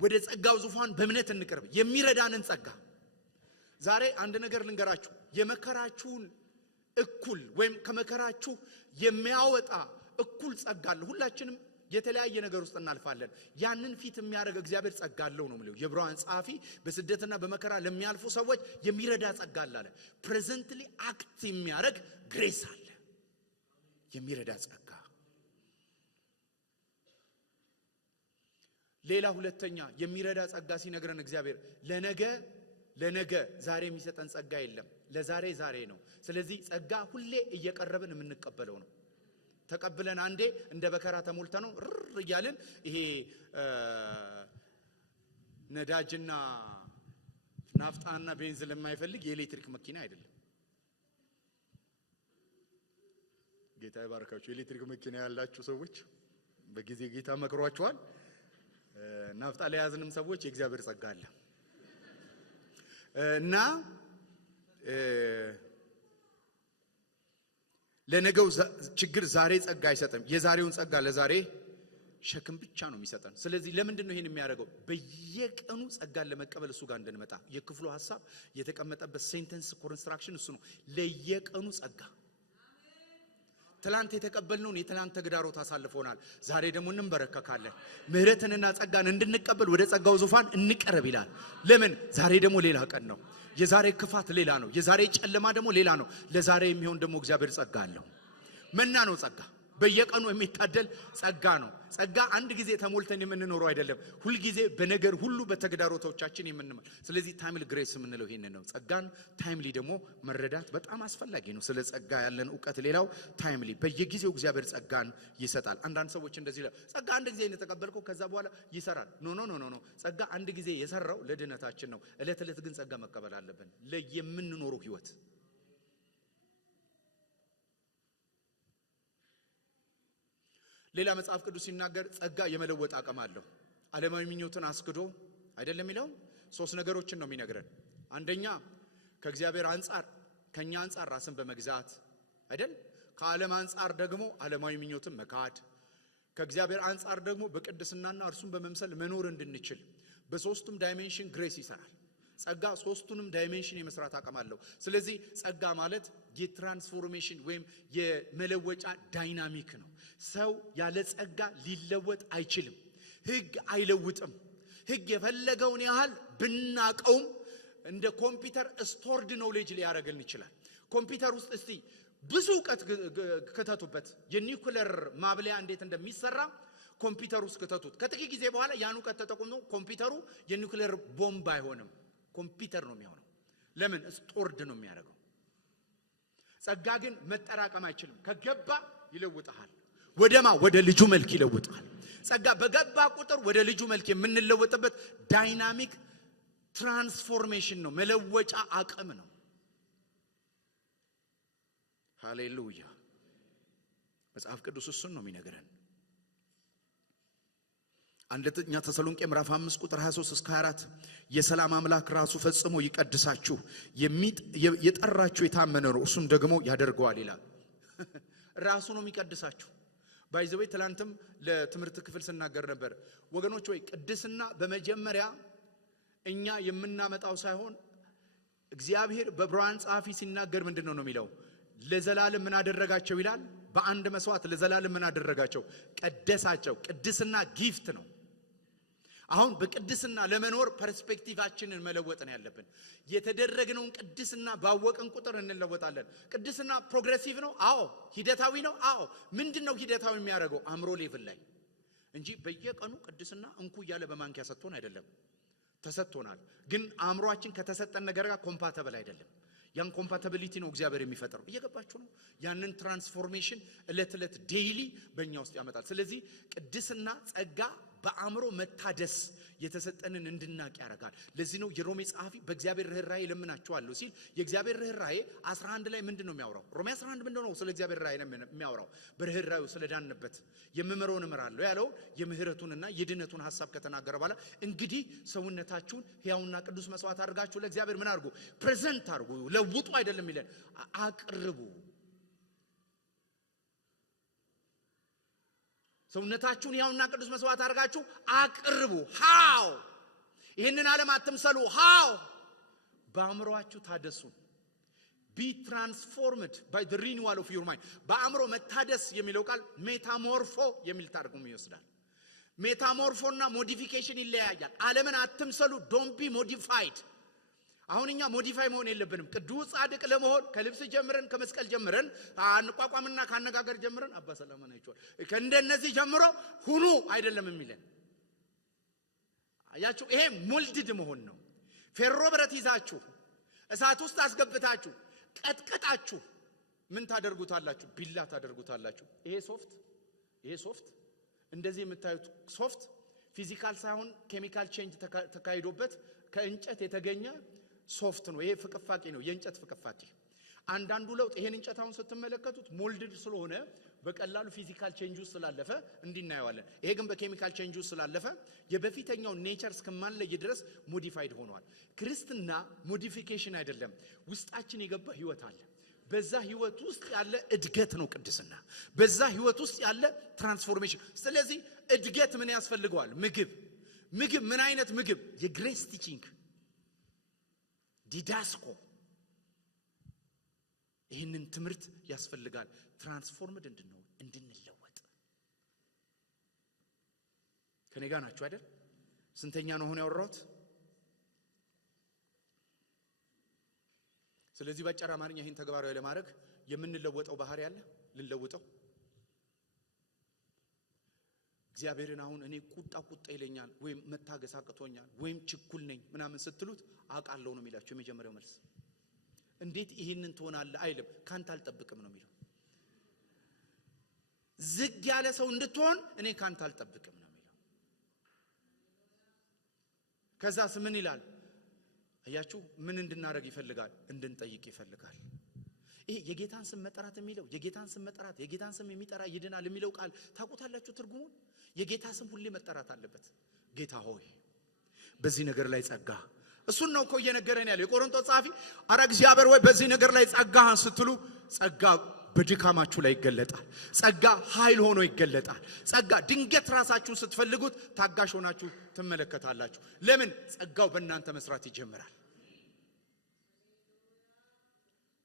ወደ ጸጋው ዙፋን በእምነት እንቅርብ። የሚረዳንን ጸጋ። ዛሬ አንድ ነገር ልንገራችሁ። የመከራችሁን እኩል ወይም ከመከራችሁ የሚያወጣ እኩል ጸጋ አለ። ሁላችንም የተለያየ ነገር ውስጥ እናልፋለን። ያንን ፊት የሚያደርግ እግዚአብሔር ጸጋ አለው ነው የሚለው የዕብራውያን ጸሐፊ። በስደትና በመከራ ለሚያልፉ ሰዎች የሚረዳ ጸጋ አለ። ፕሬዘንትሊ አክት የሚያደርግ ግሬስ አለ፣ የሚረዳ ጸጋ። ሌላ ሁለተኛ የሚረዳ ጸጋ ሲነግረን እግዚአብሔር ለነገ ዛሬ የሚሰጠን ጸጋ የለም። ለዛሬ ነው። ስለዚህ ጸጋ ሁሌ እየቀረብን የምንቀበለው ነው። ተቀብለን አንዴ እንደ በከራ ተሞልተ ነው እያልን ይሄ ነዳጅና ናፍጣና ቤንዚን ለማይፈልግ የኤሌክትሪክ መኪና አይደለም። ጌታ ይባርካችሁ። የኤሌክትሪክ መኪና ያላችሁ ሰዎች በጊዜ ጌታ መክሯችኋል። ናፍጣ ላይ ያዝንም ሰዎች የእግዚአብሔር ጸጋ አለ እና ለነገው ችግር ዛሬ ጸጋ አይሰጥም። የዛሬውን ጸጋ ለዛሬ ሸክም ብቻ ነው የሚሰጠን። ስለዚህ ለምንድን ነው ይሄን የሚያደርገው? በየቀኑ ጸጋን ለመቀበል እሱ ጋር እንድንመጣ። የክፍሉ ሐሳብ የተቀመጠበት ሴንተንስ ኮንስትራክሽን እሱ ነው። ለየቀኑ ጸጋ። ትላንት የተቀበልነውን የትላንት ተግዳሮት አሳልፎናል። ዛሬ ደግሞ እንበረከካለን። ምህረትንና ጸጋን እንድንቀበል ወደ ጸጋው ዙፋን እንቀርብ ይላል። ለምን? ዛሬ ደግሞ ሌላ ቀን ነው። የዛሬ ክፋት ሌላ ነው። የዛሬ ጨለማ ደግሞ ሌላ ነው። ለዛሬ የሚሆን ደግሞ እግዚአብሔር ጸጋ አለው። መና ነው ጸጋ በየቀኑ የሚታደል ጸጋ ነው ጸጋ አንድ ጊዜ ተሞልተን የምንኖረው አይደለም ሁሉ ጊዜ በነገር ሁሉ በተግዳሮቶቻችን የምንመ ስለዚህ ታይምሊ ግሬስ የምንለው ይሄን ነው ጸጋን ታይምሊ ደግሞ መረዳት በጣም አስፈላጊ ነው ስለ ጸጋ ያለን ዕውቀት ሌላው ታይምሊ በየጊዜው እግዚአብሔር ጸጋን ይሰጣል አንዳንድ ሰዎች እንደዚህ ይላል ጸጋ አንድ ጊዜ እንደተቀበልከው ከዛ በኋላ ይሰራል ኖ ጸጋ አንድ ጊዜ የሰራው ለድነታችን ነው እለት እለት ግን ጸጋ መቀበል አለብን ለየምንኖረው ህይወት ሌላ መጽሐፍ ቅዱስ ሲናገር ጸጋ የመለወጥ አቅም አለው ዓለማዊ ምኞትን አስክዶ አይደለም ይለው ሶስት ነገሮችን ነው የሚነግረን አንደኛ ከእግዚአብሔር አንፃር ከኛ አንፃር ራስን በመግዛት አይደል ከዓለም አንፃር ደግሞ ዓለማዊ ምኞትን መካድ ከእግዚአብሔር አንፃር ደግሞ በቅድስናና እርሱን በመምሰል መኖር እንድንችል በሶስቱም ዳይሜንሽን ግሬስ ይሰራል ጸጋ ሶስቱንም ዳይሜንሽን የመስራት አቅም አለው ስለዚህ ጸጋ ማለት የትራንስፎርሜሽን ወይም የመለወጫ ዳይናሚክ ነው ሰው ያለ ጸጋ ሊለወጥ አይችልም ህግ አይለውጥም ህግ የፈለገውን ያህል ብናቀውም እንደ ኮምፒውተር ስቶርድ ኖሌጅ ሊያረጋልን ይችላል ኮምፒውተር ውስጥ እስቲ ብዙ ዕውቀት ከተቱበት የኒውክሌር ማብለያ እንዴት እንደሚሰራ ኮምፒውተር ውስጥ ከተቱት ከጥቂት ጊዜ በኋላ ያን ዕውቀት ተጠቅሞ ኮምፒውተሩ የኒውክሌር ቦምብ አይሆንም ኮምፒውተር ነው የሚሆነው ለምን ስቶርድ ነው የሚያደርገው ጸጋ ግን መጠራቀም አይችልም ከገባ ይለውጣል ወደ ልጁ መልክ ይለውጣል ጸጋ በገባ ቁጥር ወደ ልጁ መልክ የምንለወጥበት ዳይናሚክ ትራንስፎርሜሽን ነው መለወጫ አቅም ነው ሃሌሉያ መጽሐፍ ቅዱስ እሱን ነው የሚነግረን አንደኛ ተሰሎንቄ ምዕራፍ 5 ቁጥር 23 እስከ 24 የሰላም አምላክ ራሱ ፈጽሞ ይቀድሳችሁ የጠራችሁ የታመነ ነው እሱም ደግሞ ያደርገዋል ይላል ራሱ ነው የሚቀድሳችሁ ባይዘዌ ትላንትም ለትምህርት ክፍል ስናገር ነበር ወገኖች ወይ ቅድስና በመጀመሪያ እኛ የምናመጣው ሳይሆን እግዚአብሔር በዕብራውያን ጸሐፊ ሲናገር ምንድነው ነው የሚለው ለዘላለም ምን አደረጋቸው ይላል በአንድ መስዋዕት ለዘላለም ምን አደረጋቸው ቀደሳቸው ቅድስና ጊፍት ነው አሁን በቅድስና ለመኖር ፐርስፔክቲቫችንን መለወጥ ነው ያለብን የተደረገውን ቅድስና ባወቅን ቁጥር እንለወጣለን ቅድስና ፕሮግሬሲቭ ነው አዎ ሂደታዊ ነው አዎ ምንድነው ሂደታዊ የሚያደርገው አምሮ ሌቭል ላይ እንጂ በየቀኑ ቅድስና እንኩ ያለ በማንኪያ ሰጥቶን አይደለም ተሰጥቶናል ግን አምሮአችን ከተሰጠን ነገር ጋር ኮምፓቲብል አይደለም ያን ኮምፓቲቢሊቲ ነው እግዚአብሔር የሚፈጥረው እየገባችሁ ነው ያንን ትራንስፎርሜሽን እለት ዴይሊ በእኛ ውስጥ ያመጣል ስለዚህ ቅድስና ጸጋ በአእምሮ መታደስ የተሰጠንን እንድናቅ ያረጋል ለዚህ ነው የሮሜ ጸሐፊ በእግዚአብሔር ርህራሄ ለምናችኋለሁ ሲል የእግዚአብሔር ርህራሄ 11 ላይ ምንድነው የሚያወራው ሮሜ 11 ምንድነው ስለ እግዚአብሔር ርህራሄ የሚያወራው በርህራሄው ስለዳንበት የምመረውን እምራለሁ ያለው የምህረቱንና የድነቱን ሐሳብ ከተናገረ በኋላ እንግዲህ ሰውነታችሁን ሕያውና ቅዱስ መስዋዕት አድርጋችሁ ለእግዚአብሔር ምን አድርጉ ፕሬዘንት አድርጉ ለውጡ አይደለም ይላል አቅርቡ ሰውነታችሁን ሕያውና ቅዱስ መስዋዕት አድርጋችሁ አቅርቡ how ይሄንን ዓለም አትምሰሉ how በአእምሮአችሁ ታደሱ be transformed by the renewal of your mind በአእምሮ መታደስ የሚለው ቃል ሜታሞርፎ የሚል ትርጉም ይወስዳል ሜታሞርፎና ሞዲፊኬሽን ይለያያል ዓለምን አትምሰሉ don't be modified አሁን እኛ ሞዲፋይ መሆን የለብንም ቅዱስ ጻድቅ ለመሆን ከልብስ ጀምረን ከመስቀል ጀምረን አንቋቋምና ካነጋገር ጀምረን አባ ሰላማን አይቷል ከእንደነዚህ ጀምሮ ሁሉ አይደለም የሚለን አያችሁ ይሄ ሞልድድ መሆን ነው ፌሮ ብረት ይዛችሁ እሳት ውስጥ አስገብታችሁ ቀጥቀጣችሁ ምን ታደርጉታላችሁ ቢላ ታደርጉታላችሁ ይሄ ሶፍት እንደዚህ የምታዩት ሶፍት ፊዚካል ሳይሆን ኬሚካል ቼንጅ ተካሂዶበት ከእንጨት የተገኘ ሶፍት ነው ይሄ ፍቅፋቂ ነው የእንጨት ፍቅፋቂ አንዳንዱ ለውጥ ይሄን እንጨታውን ስትመለከቱት ሞልድድ ስለሆነ በቀላሉ ፊዚካል ቼንጅ ውስጥ ስላለፈ እንዲናየዋለን ይሄ ግን በኬሚካል ቼንጅ ውስጥ ስላለፈ የበፊተኛው ኔቸር እስከማንለይ ድረስ ሞዲፋይድ ሆኗል ክርስትና ሞዲፊኬሽን አይደለም ውስጣችን የገባ ህይወት አለ በዛ ህይወት ውስጥ ያለ እድገት ነው ቅድስና በዛ ህይወት ውስጥ ያለ ትራንስፎርሜሽን ስለዚህ እድገት ምን ያስፈልገዋል ምግብ ምን አይነት ምግብ የግሬስ ቲቺንግ ዲዳስኮ ይህንን ትምህርት ያስፈልጋል ትራንስፎርምድ እንድንለወጥ ከኔ ጋር ናችሁ አይደል ስንተኛ ነው ሆነ ያወራሁት ስለዚህ በአጭር አማርኛ ይሄን ተግባራዊ ለማድረግ የምንለወጠው ባህሪ አለ ልንለውጠው? እግዚአብሔርን አሁን እኔ ቁጣ ይለኛል ወይም መታገስ አቅቶኛል ወይም ችኩል ነኝ ምናምን ስትሉት አውቃለሁ ነው የሚላችሁ የመጀመሪያው መልስ። እንዴት ይሄንን ትሆናለህ አይልም። ካንተ አልጠብቅም ነው የሚለው። ዝግ ያለ ሰው እንድትሆን እኔ ካንተ አልጠብቅም ነው የሚለው። ከዛስ ምን ይላል? አያችሁ ምን እንድናረግ ይፈልጋል? እንድንጠይቅ ይፈልጋል። ይሄ የጌታን ስም መጠራት የሚለው የጌታን ስም መጠራት የጌታን ስም የሚጠራ ይድናል የሚለው ቃል ታውቁታላችሁ ትርጉሙን? የጌታ ስም ሁሌ መጠራት አለበት። ጌታ ሆይ በዚህ ነገር ላይ ጸጋ፣ እሱን ነው እኮ እየነገረን ያለው የቆሮንቶስ ጸሐፊ። አረ እግዚአብሔር ወይ በዚህ ነገር ላይ ጸጋህን ስትሉ ጸጋ በድካማችሁ ላይ ይገለጣል። ጸጋ ኃይል ሆኖ ይገለጣል። ጸጋ ድንገት ራሳችሁን ስትፈልጉት ታጋሽ ሆናችሁ ትመለከታላችሁ። ለምን? ጸጋው በእናንተ መስራት ይጀምራል።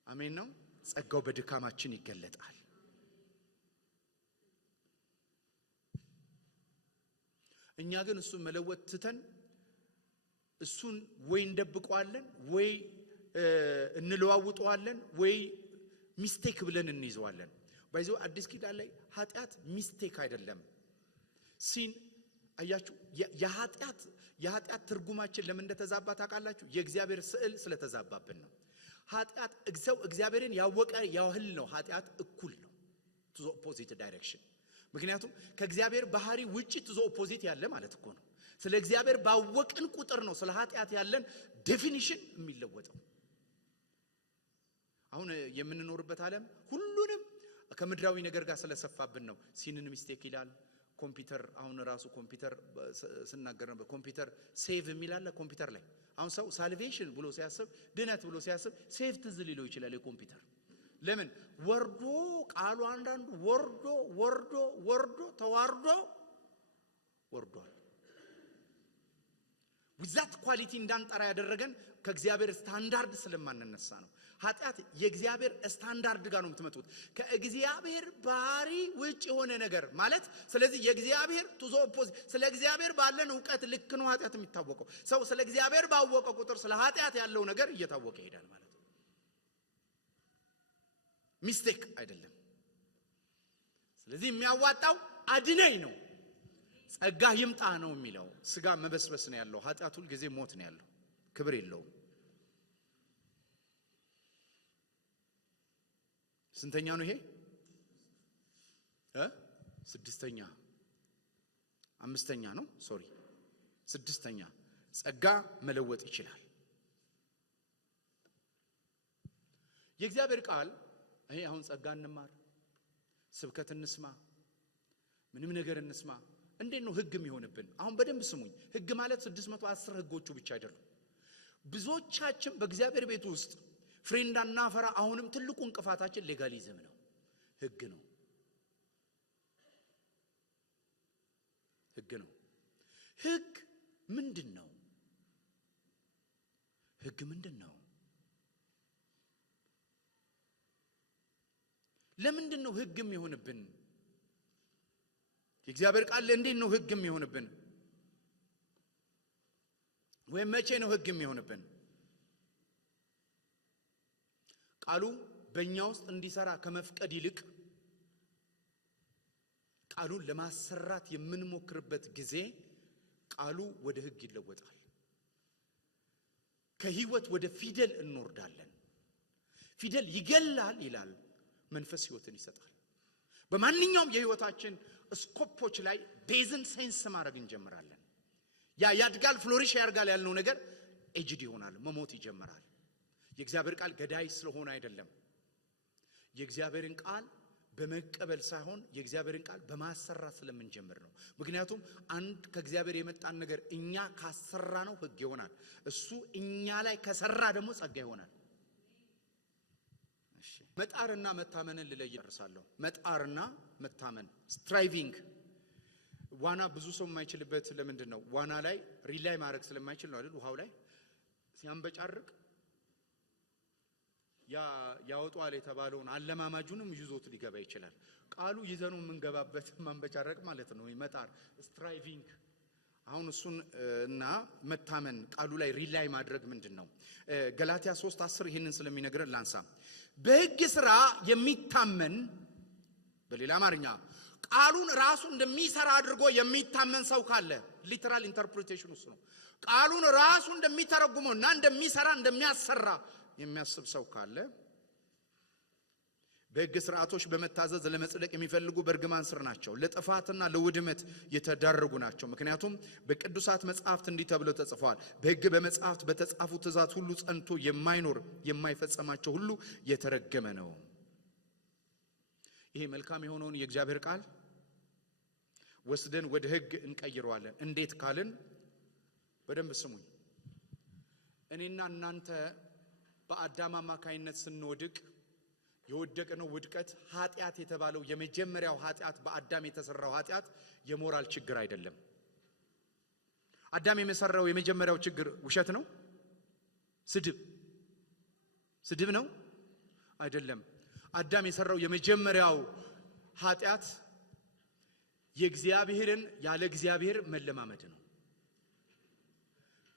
አሜን ነው። ጸጋው በድካማችን ይገለጣል። እኛ ግን እሱን መለወጥ ትተን እሱን ወይ እንደብቀዋለን ወይ እንለዋውጠዋለን ወይ ሚስቴክ ብለን እንይዘዋለን። ባይዘው አዲስ ኪዳን ላይ ኃጢአት ሚስቴክ አይደለም። ሲን አያችሁ የኃጢአት ትርጉማችን ለምን እንደተዛባ ታውቃላችሁ? የእግዚአብሔር ስዕል ስለተዛባብን ነው። ኃጢአት እግዚአብሔርን ያወቀ ያህል ነው ኃጢአት እኩል ነው to the opposite direction። ምክንያቱም ከእግዚአብሔር ባህሪ ውጪ to the opposite ያለ ማለት እኮ ነው። ስለ እግዚአብሔር ባወቅን ቁጥር ነው ስለ ኃጢአት ያለን ዴፊኒሽን የሚለወጠው። አሁን የምንኖርበት ዓለም ሁሉንም ከምድራዊ ነገር ጋር ስለሰፋብን ነው ሲንን ሚስቴክ ይላል። ኮምፒውተር አሁን ራሱ ኮምፒውተር ስናገር ነበር። ኮምፒውተር ሴቭ የሚል አለ ኮምፒውተር ላይ። አሁን ሰው ሳልቬሽን ብሎ ሲያስብ ድነት ብሎ ሲያስብ ሴቭ ትዝ ሊለው ይችላል የኮምፒውተር። ለምን? ወርዶ ቃሉ አንዳንዱ ወርዶ ተዋርዶ ወርዷል። ዊዛት ኳሊቲ እንዳንጠራ ያደረገን ከእግዚአብሔር ስታንዳርድ ስለማንነሳ ነው። ኃጢአት የእግዚአብሔር ስታንዳርድ ጋር ነው የምትመጡት። ከእግዚአብሔር ባህሪ ውጭ የሆነ ነገር ማለት ስለዚህ የእግዚአብሔር ቱዞ ኦፖዚት ስለ እግዚአብሔር ባለን ዕውቀት ልክ ነው ኃጢአት የሚታወቀው። ሰው ስለ እግዚአብሔር ባወቀ ቁጥር ስለ ኃጢአት ያለው ነገር እየታወቀ ይሄዳል ማለት ነው። ሚስቴክ አይደለም። ስለዚህ የሚያዋጣው አድነኝ ነው፣ ጸጋ ይምጣ ነው የሚለው። ስጋ መበስበስ ነው ያለው። ኃጢአት ሁሉ ጊዜ ሞት ነው ያለው፣ ክብር የለውም። ስንተኛ ነው ይሄ? ስድስተኛ አምስተኛ ነው ሶሪ ስድስተኛ። ጸጋ መለወጥ ይችላል። የእግዚአብሔር ቃል ይሄ አሁን ጸጋ እንማር፣ ስብከት እንስማ፣ ምንም ነገር እንስማ። እንዴት ነው ህግ የሚሆንብን? አሁን በደንብ ስሙኝ። ህግ ማለት 610 ህጎቹ ብቻ አይደሉም። ብዙዎቻችን በእግዚአብሔር ቤት ውስጥ ፍሬ እንዳናፈራ አሁንም ትልቁ እንቅፋታችን ሌጋሊዝም ነው፣ ህግ ነው። ህግ ምንድን ነው? ህግ ምንድን ነው? ለምንድን ነው ህግ የሚሆንብን? የእግዚአብሔር ቃል እንዴት ነው ህግ የሚሆንብን? ወይም መቼ ነው ህግ የሚሆንብን? ቃሉ በእኛ ውስጥ እንዲሰራ ከመፍቀድ ይልቅ ቃሉን ለማሰራት የምንሞክርበት ጊዜ ቃሉ ወደ ህግ ይለወጣል። ከህይወት ወደ ፊደል እንወርዳለን። ፊደል ይገላል ይላል፣ መንፈስ ህይወትን ይሰጣል። በማንኛውም የህይወታችን ስኮፖች ላይ ቤዝን ሴንስ ማድረግ እንጀምራለን። ያ ያድጋል፣ ፍሎሪሽ ያርጋል ያልነው ነገር ኤጅድ ይሆናል፣ መሞት ይጀምራል። የእግዚአብሔር ቃል ገዳይ ስለሆነ አይደለም። የእግዚአብሔርን ቃል በመቀበል ሳይሆን የእግዚአብሔርን ቃል በማሰራት ስለምንጀምር ነው። ምክንያቱም አንድ ከእግዚአብሔር የመጣን ነገር እኛ ካሰራ ነው ህግ ይሆናል። እሱ እኛ ላይ ከሰራ ደግሞ ጸጋ ይሆናል። እሺ፣ መጣርና መታመንን ልለይ እርሳለሁ። መጣርና መታመን ስትራይቪንግ። ዋና ብዙ ሰው የማይችልበት ለምንድን ነው? ዋና ላይ ሪላይ ማድረግ ስለማይችል ነው አይደል? ውሃው ላይ ሲያንበጫርቅ ያወጣዋል የተባለውን አለማማጁንም ይዞት ሊገባ ይችላል። ቃሉ ይዘኑ የምንገባበት ማንበጫረቅ ማለት ነው። መጣር ስትራይቪንግ። አሁን እሱን እና መታመን ቃሉ ላይ ሪላይ ማድረግ ምንድነው? ገላትያ 3:10 ይሄንን ስለሚነግረን ላንሳ። በሕግ ሥራ የሚታመን በሌላ አማርኛ ቃሉን ራሱ እንደሚሰራ አድርጎ የሚታመን ሰው ካለ ሊተራል ኢንተርፕሪቴሽን እሱ ነው። ቃሉን ራሱ እንደሚተረጉመውና እንደሚሰራ እንደሚያሰራ የሚያስብ ሰው ካለ በሕግ ሥርዓቶች በመታዘዝ ለመጽደቅ የሚፈልጉ በእርግማን ስር ናቸው፣ ለጥፋትና ለውድመት የተዳረጉ ናቸው። ምክንያቱም በቅዱሳት መጻሕፍት እንዲህ ተብሎ ተጽፏል፣ በሕግ በመጻሕፍት በተጻፉ ትእዛዛት ሁሉ ጸንቶ የማይኖር የማይፈጸማቸው ሁሉ የተረገመ ነው። ይሄ መልካም የሆነውን የእግዚአብሔር ቃል ወስደን ወደ ሕግ እንቀይረዋለን። እንዴት ካልን በደንብ ስሙኝ። እኔና እናንተ በአዳም አማካይነት ስንወድቅ የወደቅነው ውድቀት ኃጢአት የተባለው የመጀመሪያው ኃጢአት በአዳም የተሰራው ኃጢአት የሞራል ችግር አይደለም። አዳም የመሰራው የመጀመሪያው ችግር ውሸት ነው? ስድብ ነው? አይደለም። አዳም የሰራው የመጀመሪያው ኃጢአት የእግዚአብሔርን ያለ እግዚአብሔር መለማመድ ነው።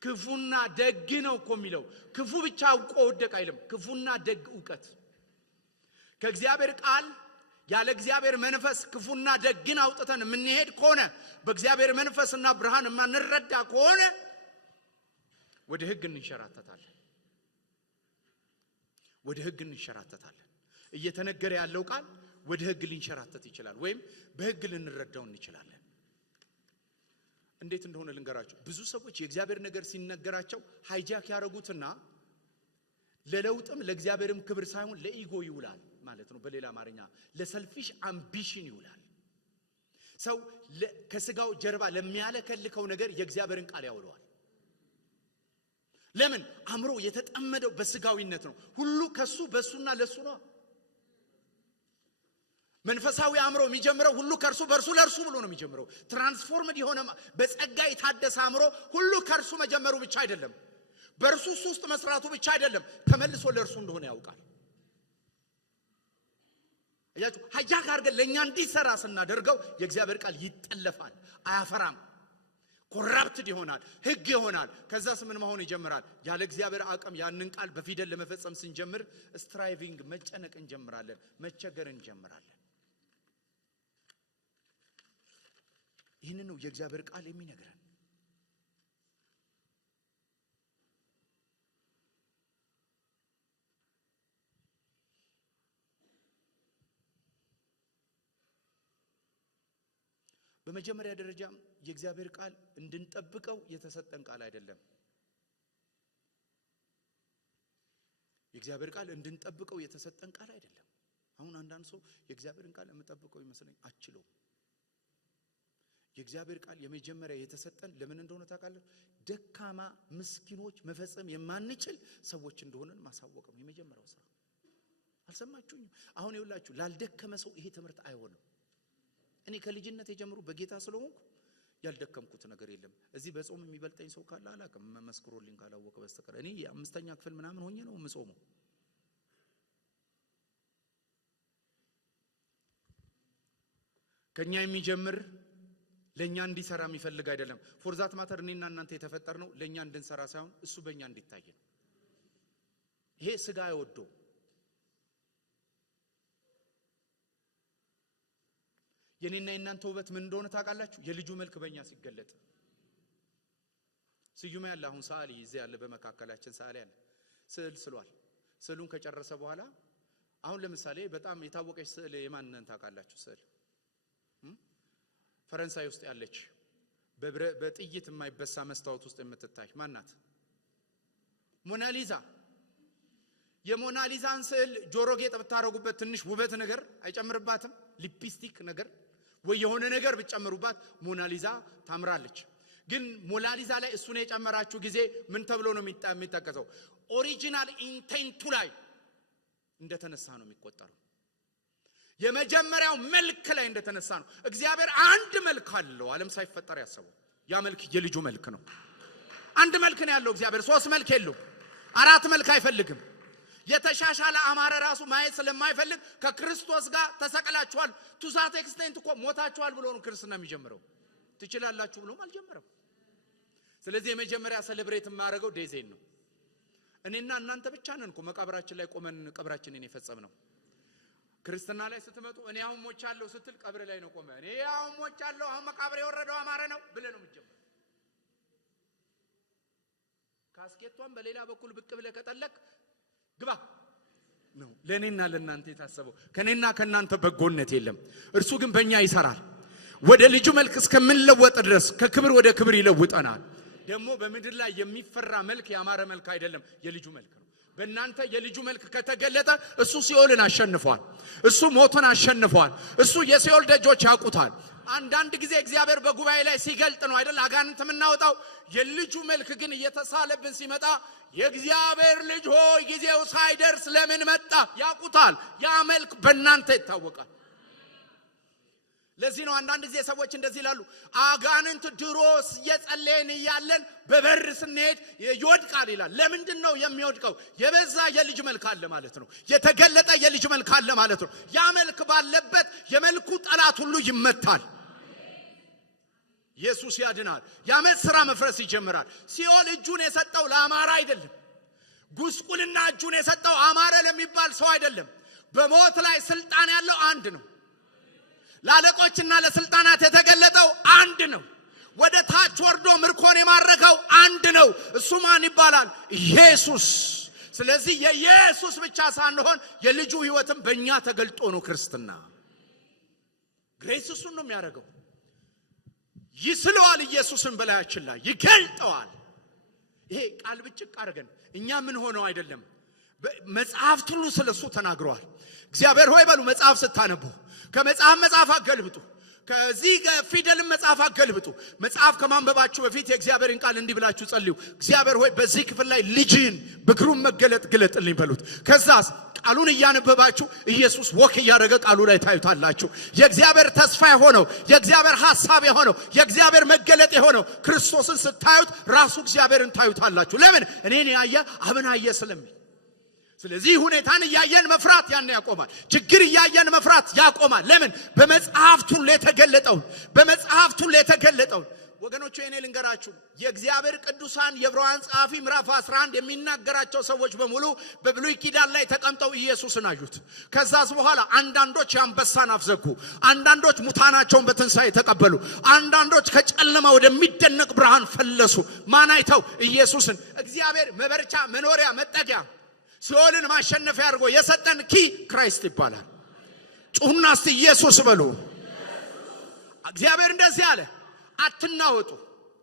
ክፉና ደግ ነው እኮ የሚለው። ክፉ ብቻ አውቆ ወደቅ አይልም። ክፉና ደግ ዕውቀት ከእግዚአብሔር ቃል ያለ እግዚአብሔር መንፈስ ክፉና ደግን አውጥተን የምንሄድ ከሆነ በእግዚአብሔር መንፈስና ብርሃን የማንረዳ ከሆነ ወደ ሕግ እንሸራተታለን። እየተነገረ ያለው ቃል ወደ ሕግ ሊንሸራተት ይችላል፣ ወይም በሕግ ልንረዳው እንችላለን። እንዴት እንደሆነ ልንገራችሁ። ብዙ ሰዎች የእግዚአብሔር ነገር ሲነገራቸው ሃይጃክ ያረጉትና ለለውጥም ለእግዚአብሔርም ክብር ሳይሆን ለኢጎ ይውላል ማለት ነው። በሌላ አማርኛ ለሰልፊሽ አምቢሽን ይውላል። ሰው ከስጋው ጀርባ ለሚያለከልከው ነገር የእግዚአብሔርን ቃል ያውለዋል። ለምን? አእምሮ የተጠመደው በስጋዊነት ነው። ሁሉ ከሱ በሱና ለሱ ነው። መንፈሳዊ አእምሮ የሚጀምረው ሁሉ ከርሱ በርሱ ለርሱ ብሎ ነው የሚጀምረው። ትራንስፎርምድ የሆነ በጸጋ የታደሰ አእምሮ ሁሉ ከርሱ መጀመሩ ብቻ አይደለም፣ በርሱ ውስጥ መስራቱ ብቻ አይደለም፣ ተመልሶ ለርሱ እንደሆነ ያውቃል። አያችሁ፣ ሃይጃክ አድርገን ለኛ እንዲሰራ ስናደርገው የእግዚአብሔር ቃል ይጠለፋል፣ አያፈራም፣ ኮራፕትድ ይሆናል፣ ሕግ ይሆናል። ከዛስ ምን መሆን ይጀምራል? ያለ እግዚአብሔር አቅም ያንን ቃል በፊደል ለመፈጸም ስንጀምር ስትራይቪንግ መጨነቅ እንጀምራለን፣ መቸገር እንጀምራለን። ይህንን ነው የእግዚአብሔር ቃል የሚነግረን። በመጀመሪያ ደረጃ የእግዚአብሔር ቃል እንድንጠብቀው የተሰጠን ቃል አይደለም። የእግዚአብሔር ቃል እንድንጠብቀው የተሰጠን ቃል አይደለም። አሁን አንዳንድ ሰው የእግዚአብሔርን ቃል የምጠብቀው ይመስለኝ አችለው። የእግዚአብሔር ቃል የመጀመሪያ የተሰጠን ለምን እንደሆነ ታውቃለህ? ደካማ ምስኪኖች መፈጸም የማንችል ሰዎች እንደሆነን ማሳወቅ ነው የመጀመሪያው ስራ። አልሰማችሁኝም? አሁን ይኸውላችሁ ላልደከመ ሰው ይሄ ትምህርት አይሆንም። እኔ ከልጅነት የጀምሩ በጌታ ስለሆንኩ ያልደከምኩት ነገር የለም። እዚህ በጾም የሚበልጠኝ ሰው ካለ አላውቅም፣ መስክሮልኝ ካላወቀ በስተቀር እኔ የአምስተኛ ክፍል ምናምን ሆኜ ነው የምጾመው። ከኛ የሚጀምር ለኛ እንዲሰራ የሚፈልግ አይደለም። ፎርዛት ማተር እኔና እናንተ የተፈጠርነው ለኛ እንድንሰራ ሳይሆን እሱ በእኛ እንዲታይ ነው። ይሄ ስጋ አይወደው። የኔና የናንተ ውበት ምን እንደሆነ ታውቃላችሁ? የልጁ መልክ በእኛ ሲገለጥ። ስዩም ያለ አሁን ሰዓሊ እዚህ ያለ በመካከላችን ሰዓሊ ያለ ስዕል ስሏል። ስዕሉን ከጨረሰ በኋላ አሁን ለምሳሌ በጣም የታወቀች ስዕል የማንን ታውቃላችሁ? ስዕል ፈረንሳይ ውስጥ ያለች በጥይት የማይበሳ መስታወት ውስጥ የምትታይ ማናት? ሞናሊዛ። የሞናሊዛን ስዕል ጆሮ ጌጥ ብታረጉበት ትንሽ ውበት ነገር አይጨምርባትም? ሊፕስቲክ ነገር ወይ የሆነ ነገር ብትጨምሩባት ሞናሊዛ ታምራለች። ግን ሞናሊዛ ላይ እሱን የጨመራችሁ ጊዜ ምን ተብሎ ነው የሚጠቀሰው? ኦሪጂናል ኢንቴንቱ ላይ እንደተነሳ ነው የሚቆጠረው። የመጀመሪያው መልክ ላይ እንደተነሳ ነው። እግዚአብሔር አንድ መልክ አለው፣ ዓለም ሳይፈጠር ያሰበው። ያ መልክ የልጁ መልክ ነው። አንድ መልክ ነው ያለው እግዚአብሔር። ሶስት መልክ የለው፣ አራት መልክ አይፈልግም። የተሻሻለ አማረ ራሱ ማየት ስለማይፈልግ ከክርስቶስ ጋር ተሰቀላችኋል ቱ ዛት ኤክስቴንት እኮ ሞታችኋል ብሎ ነው ክርስትና የሚጀምረው። ትችላላችሁ ብሎም አልጀመረም። ስለዚህ የመጀመሪያ ሴሌብሬት የማደርገው ዴዜን ነው። እኔና እናንተ ብቻ ነን እኮ መቃብራችን ላይ ቆመን ቀብራችንን የፈጸምነው። ክርስትና ላይ ስትመጡ እኔ አሁን ሞቻለሁ ስትል ቀብር ላይ ነው ቆመ። እኔ አሁን ሞቻለሁ አሁን መቃብር የወረደው አማረ ነው ብለህ ነው የምትጀምረው። ካስኬቷን በሌላ በኩል ብቅ ብለህ ከጠለቅ ግባ ነው ለኔና ለናንተ የታሰበው። ከኔና ከናንተ በጎነት የለም። እርሱ ግን በእኛ ይሰራል። ወደ ልጁ መልክ እስከምንለወጥ ድረስ ከክብር ወደ ክብር ይለውጠናል። ደግሞ በምድር ላይ የሚፈራ መልክ ያማረ መልክ አይደለም፣ የልጁ መልክ ነው። በእናንተ የልጁ መልክ ከተገለጠ እሱ ሲኦልን አሸንፏል። እሱ ሞትን አሸንፏል። እሱ የሲኦል ደጆች ያውቁታል። አንዳንድ ጊዜ እግዚአብሔር በጉባኤ ላይ ሲገልጥ ነው አይደል አጋንንት የምናወጣው። የልጁ መልክ ግን እየተሳለብን ሲመጣ የእግዚአብሔር ልጅ ሆይ ጊዜው ሳይደርስ ለምን መጣ ያውቁታል። ያ መልክ በእናንተ ይታወቃል። ለዚህ ነው አንዳንድ ጊዜ ሰዎች እንደዚህ ይላሉ፣ አጋንንት ድሮስ እየጸለየን እያለን በበር ስንሄድ ይወድቃል ይላል። ለምንድን ነው የሚወድቀው? የበዛ የልጅ መልክ አለ ማለት ነው። የተገለጠ የልጅ መልክ አለ ማለት ነው። ያ መልክ ባለበት የመልኩ ጠላት ሁሉ ይመታል። ኢየሱስ ያድናል። ያመት ሥራ መፍረስ ይጀምራል። ሲኦል እጁን የሰጠው ለአማራ አይደለም። ጉስቁልና እጁን የሰጠው አማራ ለሚባል ሰው አይደለም። በሞት ላይ ስልጣን ያለው አንድ ነው። ላለቆችና ለስልጣናት የተገለጠው አንድ ነው። ወደ ታች ወርዶ ምርኮን የማረከው አንድ ነው። እሱ ማን ይባላል? ኢየሱስ። ስለዚህ የኢየሱስ ብቻ ሳንሆን የልጁ ሕይወትም በእኛ ተገልጦ ነው ክርስትና። ግሬስ እሱን ነው የሚያደርገው። ይስለዋል። ኢየሱስን በላያችን ላይ ይገልጠዋል። ይሄ ቃል ብጭቅ አድርገን እኛ ምን ሆነው አይደለም። መጽሐፍት ሁሉ ስለሱ ተናግረዋል። እግዚአብሔር ሆይ በሉ መጽሐፍ ስታነቡ ከመጽሐፍ አገልብጡ። ከዚህ ፊደል መጽሐፍ አገልብጡ። መጽሐፍ ከማንበባችሁ በፊት የእግዚአብሔርን ቃል እንዲህ ብላችሁ ጸልዩ። እግዚአብሔር ሆይ በዚህ ክፍል ላይ ልጅን በግሩም መገለጥ ግለጥልኝ በሉት። ከዛስ ቃሉን እያነበባችሁ ኢየሱስ ወክ እያደረገ ቃሉ ላይ ታዩታላችሁ። የእግዚአብሔር ተስፋ የሆነው የእግዚአብሔር ሐሳብ የሆነው የእግዚአብሔር መገለጥ የሆነው ክርስቶስን ስታዩት ራሱ እግዚአብሔርን ታዩታላችሁ። ለምን? እኔን ያየ አብን አየ ስለሚል። ስለዚህ ሁኔታን እያየን መፍራት ያን ያቆማል። ችግር እያየን መፍራት ያቆማል። ለምን? በመጽሐፍቱ ላይ የተገለጠው ወገኖቹ እኔ ልንገራችሁ የእግዚአብሔር ቅዱሳን የዕብራውያን ጸሐፊ ምዕራፍ 11 የሚናገራቸው ሰዎች በሙሉ በብሉይ ኪዳን ላይ ተቀምጠው ኢየሱስን አዩት። ከዛስ በኋላ አንዳንዶች የአንበሳን አፍ ዘጉ፣ አንዳንዶች ሙታናቸውን በትንሣኤ ተቀበሉ፣ አንዳንዶች ከጨለማ ወደሚደነቅ ብርሃን ፈለሱ። ማን አይተው? ኢየሱስን። እግዚአብሔር መበርቻ፣ መኖሪያ፣ መጠጊያ ሲኦልን ማሸነፊያ አድርጎ የሰጠን ኪ ክራይስት ይባላል። ጩሁና እስቲ ኢየሱስ በሉ። እግዚአብሔር እንደዚህ አለ፣ አትናወጡ።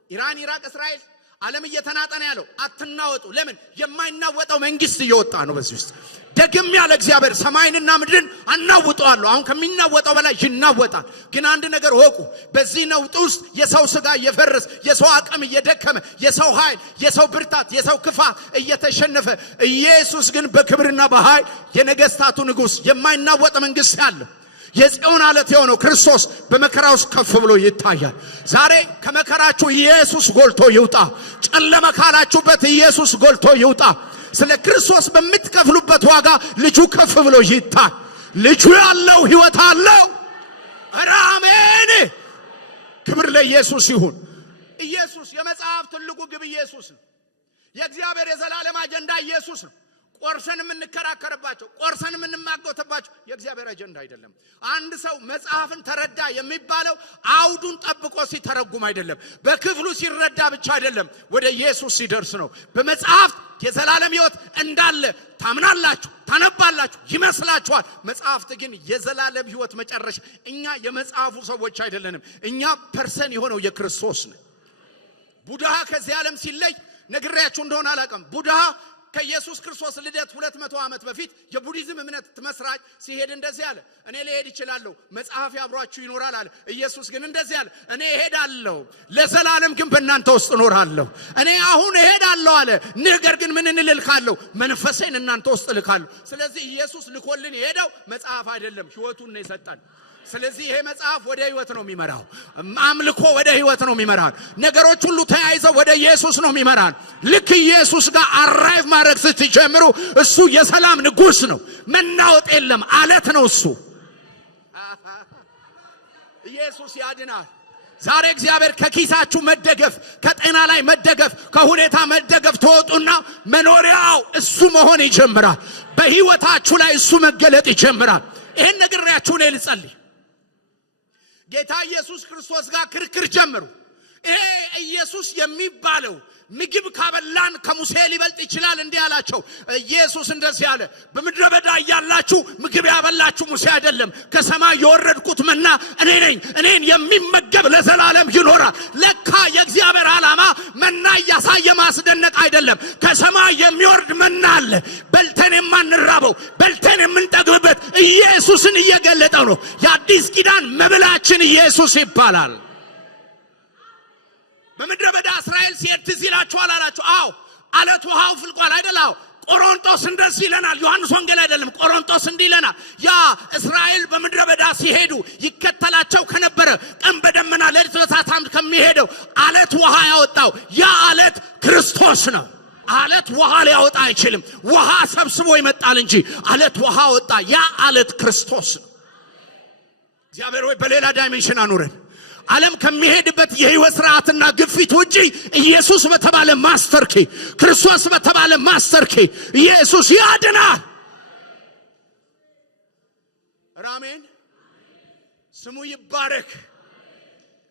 ኢራን፣ ኢራቅ፣ እስራኤል ዓለም እየተናጠነ ያለው አትናወጡ። ለምን? የማይናወጠው መንግስት እየወጣ ነው። በዚህ ውስጥ ደግም ያለ እግዚአብሔር ሰማይንና ምድርን አናውጠዋለሁ። አሁን ከሚናወጠው በላይ ይናወጣል። ግን አንድ ነገር ወቁ፣ በዚህ ነውጥ ውስጥ የሰው ስጋ እየፈረሰ የሰው አቅም እየደከመ የሰው ኃይል የሰው ብርታት የሰው ክፋት እየተሸነፈ ኢየሱስ ግን በክብርና በኃይል የነገስታቱ ንጉስ የማይናወጥ መንግስት ያለው የጽዮን ዓለት የሆነው ክርስቶስ በመከራ ውስጥ ከፍ ብሎ ይታያል። ዛሬ ከመከራችሁ ኢየሱስ ጎልቶ ይውጣ። ጨለማ ካላችሁበት ኢየሱስ ጎልቶ ይውጣ። ስለ ክርስቶስ በምትከፍሉበት ዋጋ ልጁ ከፍ ብሎ ይታይ። ልጁ ያለው ሕይወት አለው። አሜን። ክብር ለኢየሱስ ይሁን። ኢየሱስ የመጽሐፍ ትልቁ ግብ ኢየሱስ ነው። የእግዚአብሔር የዘላለም አጀንዳ ኢየሱስ ነው። ቆርሰን የምንከራከርባቸው ቆርሰን የምንማጎትባቸው የእግዚአብሔር አጀንዳ አይደለም። አንድ ሰው መጽሐፍን ተረዳ የሚባለው አውዱን ጠብቆ ሲተረጉም አይደለም፣ በክፍሉ ሲረዳ ብቻ አይደለም፣ ወደ ኢየሱስ ሲደርስ ነው። በመጽሐፍ የዘላለም ሕይወት እንዳለ ታምናላችሁ፣ ታነባላችሁ፣ ይመስላችኋል። መጽሐፍት ግን የዘላለም ሕይወት መጨረሻ። እኛ የመጽሐፉ ሰዎች አይደለንም። እኛ ፐርሰን የሆነው የክርስቶስ ነው። ቡድሃ ከዚህ ዓለም ሲለይ ነግሬያችሁ እንደሆነ አላውቅም። ቡድሃ ከኢየሱስ ክርስቶስ ልደት 200 ዓመት በፊት የቡዲዝም እምነት መስራች ሲሄድ እንደዚህ አለ፣ እኔ ልሄድ እችላለሁ፣ መጽሐፍ ያብሯችሁ ይኖራል አለ። ኢየሱስ ግን እንደዚህ አለ፣ እኔ እሄዳለሁ፣ ለዘላለም ግን በእናንተ ውስጥ እኖራለሁ። እኔ አሁን እሄዳለሁ አለ፣ ነገር ግን ምን እንልካለሁ? መንፈሴን እናንተ ውስጥ እልካለሁ። ስለዚህ ኢየሱስ ልኮልን የሄደው መጽሐፍ አይደለም፣ ሕይወቱን ነው የሰጠን። ስለዚህ ይሄ መጽሐፍ ወደ ሕይወት ነው የሚመራው። አምልኮ ወደ ሕይወት ነው የሚመራን። ነገሮች ሁሉ ተያይዘው ወደ ኢየሱስ ነው የሚመራን። ልክ ኢየሱስ ጋር አራይቭ ማድረግ ስትጀምሩ እሱ የሰላም ንጉስ ነው። መናወጥ የለም፣ አለት ነው እሱ። ኢየሱስ ያድናል። ዛሬ እግዚአብሔር ከኪሳችሁ መደገፍ፣ ከጤና ላይ መደገፍ፣ ከሁኔታ መደገፍ ተወጡና መኖሪያው እሱ መሆን ይጀምራል። በሕይወታችሁ ላይ እሱ መገለጥ ይጀምራል። ይሄን ነግሬያችሁ ነው ልጸልይ። ጌታ ኢየሱስ ክርስቶስ ጋር ክርክር ጀመሩ። ይሄ ኢየሱስ የሚባለው ምግብ ካበላን ከሙሴ ሊበልጥ ይችላል እንዴ አላቸው። ኢየሱስ እንደዚህ አለ፣ በምድረ በዳ ያላችሁ ምግብ ያበላችሁ ሙሴ አይደለም፣ ከሰማይ የወረድኩት መና እኔ ነኝ። እኔን የሚመገብ ለዘላለም ይኖራል። ለካ የእግዚአብሔር ዓላማ መና ያሳየ ማስደነቅ አይደለም። ከሰማይ የሚወርድ መና አለ፣ በልተን የማንራበው በልተን የምንጠግብበት ኢየሱስን እየገለጠው ነው። የአዲስ ኪዳን መብላችን ኢየሱስ ይባላል። በምድረ በዳ እስራኤል ሲሄድ ትዝ ይላችኋል አላቸው። አዎ አለት ውሃው ፍልቋል አይደል? አዎ ቆሮንቶስ እንደዚህ ይለናል። ዮሐንስ ወንጌል አይደለም፣ ቆሮንቶስ እንዲህ ይለናል። ያ እስራኤል በምድረ በዳ ሲሄዱ ይከተላቸው ከነበረ ቀን በደመና ሌሊት በእሳት ከሚሄደው አለት ውሃ ያወጣው ያ አለት ክርስቶስ ነው። አለት ውሃ ሊያወጣ አይችልም። ውሃ ሰብስቦ ይመጣል እንጂ አለት ውሃ ወጣ። ያ አለት ክርስቶስ ነው። እግዚአብሔር ወይ በሌላ ዳይሜንሽን አኑረን። ዓለም ከሚሄድበት የህይወት ስርዓትና ግፊት ውጪ ኢየሱስ በተባለ ማስተር ኪ፣ ክርስቶስ በተባለ ማስተር ኪ ኢየሱስ ያድናል። አሜን። ስሙ ይባረክ።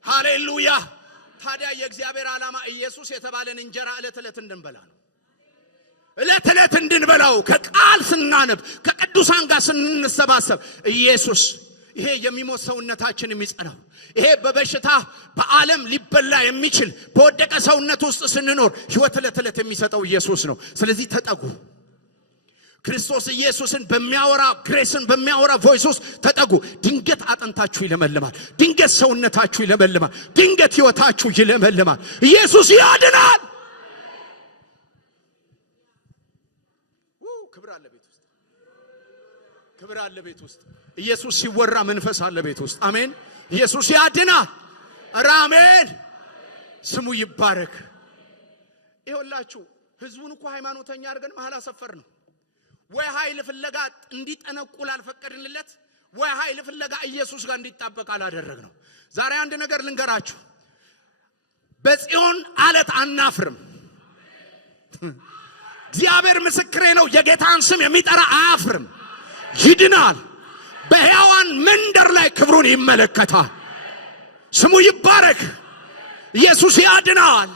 ሃሌሉያ። ታዲያ የእግዚአብሔር ዓላማ ኢየሱስ የተባለን እንጀራ ዕለት ዕለት እንድንበላ ነው። ዕለት ዕለት እንድንበላው ከቃል ስናነብ ከቅዱሳን ጋር ስንሰባሰብ ኢየሱስ ይሄ የሚሞት ሰውነታችን የሚጸናው ይሄ በበሽታ በዓለም ሊበላ የሚችል በወደቀ ሰውነት ውስጥ ስንኖር ህይወት ዕለት ዕለት የሚሰጠው ኢየሱስ ነው። ስለዚህ ተጠጉ። ክርስቶስ ኢየሱስን በሚያወራ ግሬስን በሚያወራ ቮይስ ውስጥ ተጠጉ። ድንገት አጥንታችሁ ይለመልማል። ድንገት ሰውነታችሁ ይለመልማል። ድንገት ህይወታችሁ ይለመልማል። ኢየሱስ ያድናል። ክብር አለ ቤት ውስጥ፣ ክብር አለ ቤት ውስጥ። ኢየሱስ ሲወራ መንፈስ አለ ቤት ውስጥ። አሜን። ኢየሱስ ያድናል። አሜን። ስሙ ይባረክ። ይኸውላችሁ ህዝቡን እኮ ሃይማኖተኛ አድርገን መሐላ ሰፈር ነው። ወይ ኃይል ፍለጋ እንዲጠነቁል አልፈቀድንለት፣ ወይ ኃይል ፍለጋ ኢየሱስ ጋር እንዲጣበቅ አላደረግነው። ዛሬ አንድ ነገር ልንገራችሁ፣ በጽዮን አለት አናፍርም። እግዚአብሔር ምስክሬ ነው። የጌታን ስም የሚጠራ አያፍርም፣ ይድናል። በሕያዋን መንደር ላይ ክብሩን ይመለከታል። ስሙ ይባረክ። ኢየሱስ ያድናል።